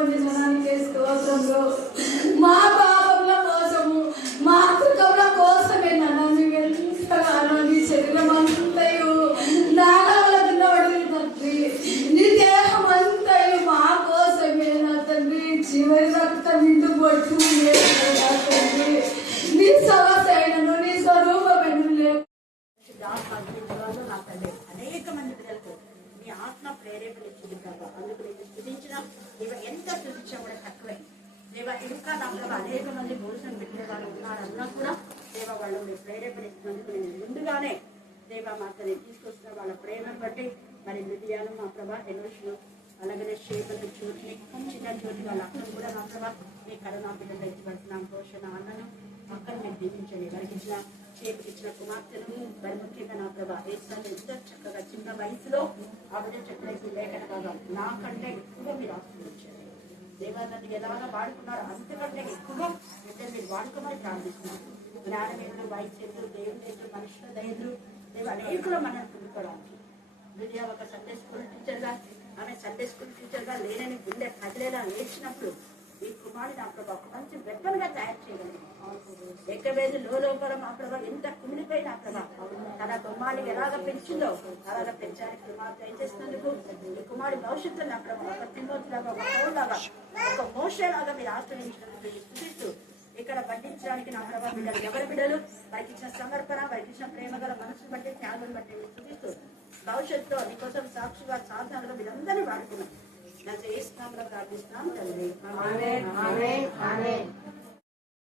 చేసుకోండి జనానికి స్తోత్రంలో. మా పాపముల కోసము మా అతృకముల కోసమే నన్ను ఎంతగానో నీ శరీరం అంతయు నాగముల దున్నబడి తండ్రి, నీ దేహం అంతయు మా కోసమే నా తండ్రి. చివరి రక్త నిండు బొట్టు నా తండ్రి, నీ సవసైనను నీ స్వరూపమైన లేవు. ఆత్మలో నా తండ్రి అనేక మంది పిల్లలకు నీ ఆత్మ ప్రేరేపణ ఇచ్చింది ప్రభావ. అందుకు నేను స్థుతించిన దేవ ఎంత స్థుతించా కూడా తక్కువే దేవ. ఇంకా నా ప్రభావ అనేక మంది భోజనం పెట్టిన వాళ్ళు ఉన్నారన్నా కూడా దేవ వాళ్ళు మీరు ప్రేరేపణ ఇచ్చినందుకు నేను ముందుగానే దేవ మా తల్లి తీసుకొస్తున్న వాళ్ళ ప్రేమను బట్టి మరి మిడియాను మా ప్రభా ఎనోషను అలాగనే షేపును చోటుని చిన్న చోటు వాళ్ళ అక్కను కూడా మా ప్రభా మీ కరోనా బిడ్డలు ఎత్తిపడుతున్నాం. పోషణ అన్నను అక్కను మీరు దీవించండి. వారికి ఇచ్చిన చేతికి ఇచ్చిన కుమార్తెను మరి ముఖ్యంగా నా ప్రభా ఏసాన్ని ఎంత చక్కగా చిన్న వయసులో ఆవిడ చక్కగా లేఖన భాగం నాకంటే ఎక్కువగా మీరు ఆశీర్వదించారు దేవా. నన్ను ఎలాగా వాడుకున్నారో అంతకంటే ఎక్కువగా బిడ్డలు మీరు వాడుకోమని ప్రార్థిస్తున్నారు. జ్ఞానమేంద్రు వైద్యులు దేవుడు మనుషుల దైర్యులు దేవ అనేకులు మనం పొందుకోవడానికి విద్య ఒక సండే స్కూల్ టీచర్గా ఆమె సండే స్కూల్ టీచర్గా లేనని గుండె కదిలేలా నేర్చినప్పుడు ఈ కుమారుడు నా ప్రభావ ఒక మంచి వెప్పన్గా తయారు చేయగలిగింది. ఎక్కవేది లోపల మా ప్రభావ ఎంత కుమిలిపోయి నా ప్రభావ తన బొమ్మాన్ని ఎలాగ పెంచిందో అలాగా పెంచడానికి కుమార్తె ఏం చేసినందుకు ఈ కుమారుడు భవిష్యత్తులో నా ప్రభావ ఒక తిమ్మోతులాగా ఒక పౌరులాగా ఒక మోషేలాగా మీరు ఆశ్రయించినందుకు స్థుతిస్తూ ఇక్కడ బంధించడానికి నా ప్రభావ బిడ్డలు ఎవరి బిడ్డలు వారికి ఇచ్చిన సమర్పణ వారికి ఇచ్చిన ప్రేమ గల మనసును బట్టి త్యాగం బట్టి మీరు స్థుతిస్తూ భవిష్యత్తులో నీకోసం సాక్షిగా సాధనగా మీరందరినీ వాడుకున్నాం. నా చేస్తున్నాం ప్రార్థిస్తున్నాం తండ్రి. ఆమేన్ ఆమేన్ ఆమేన్.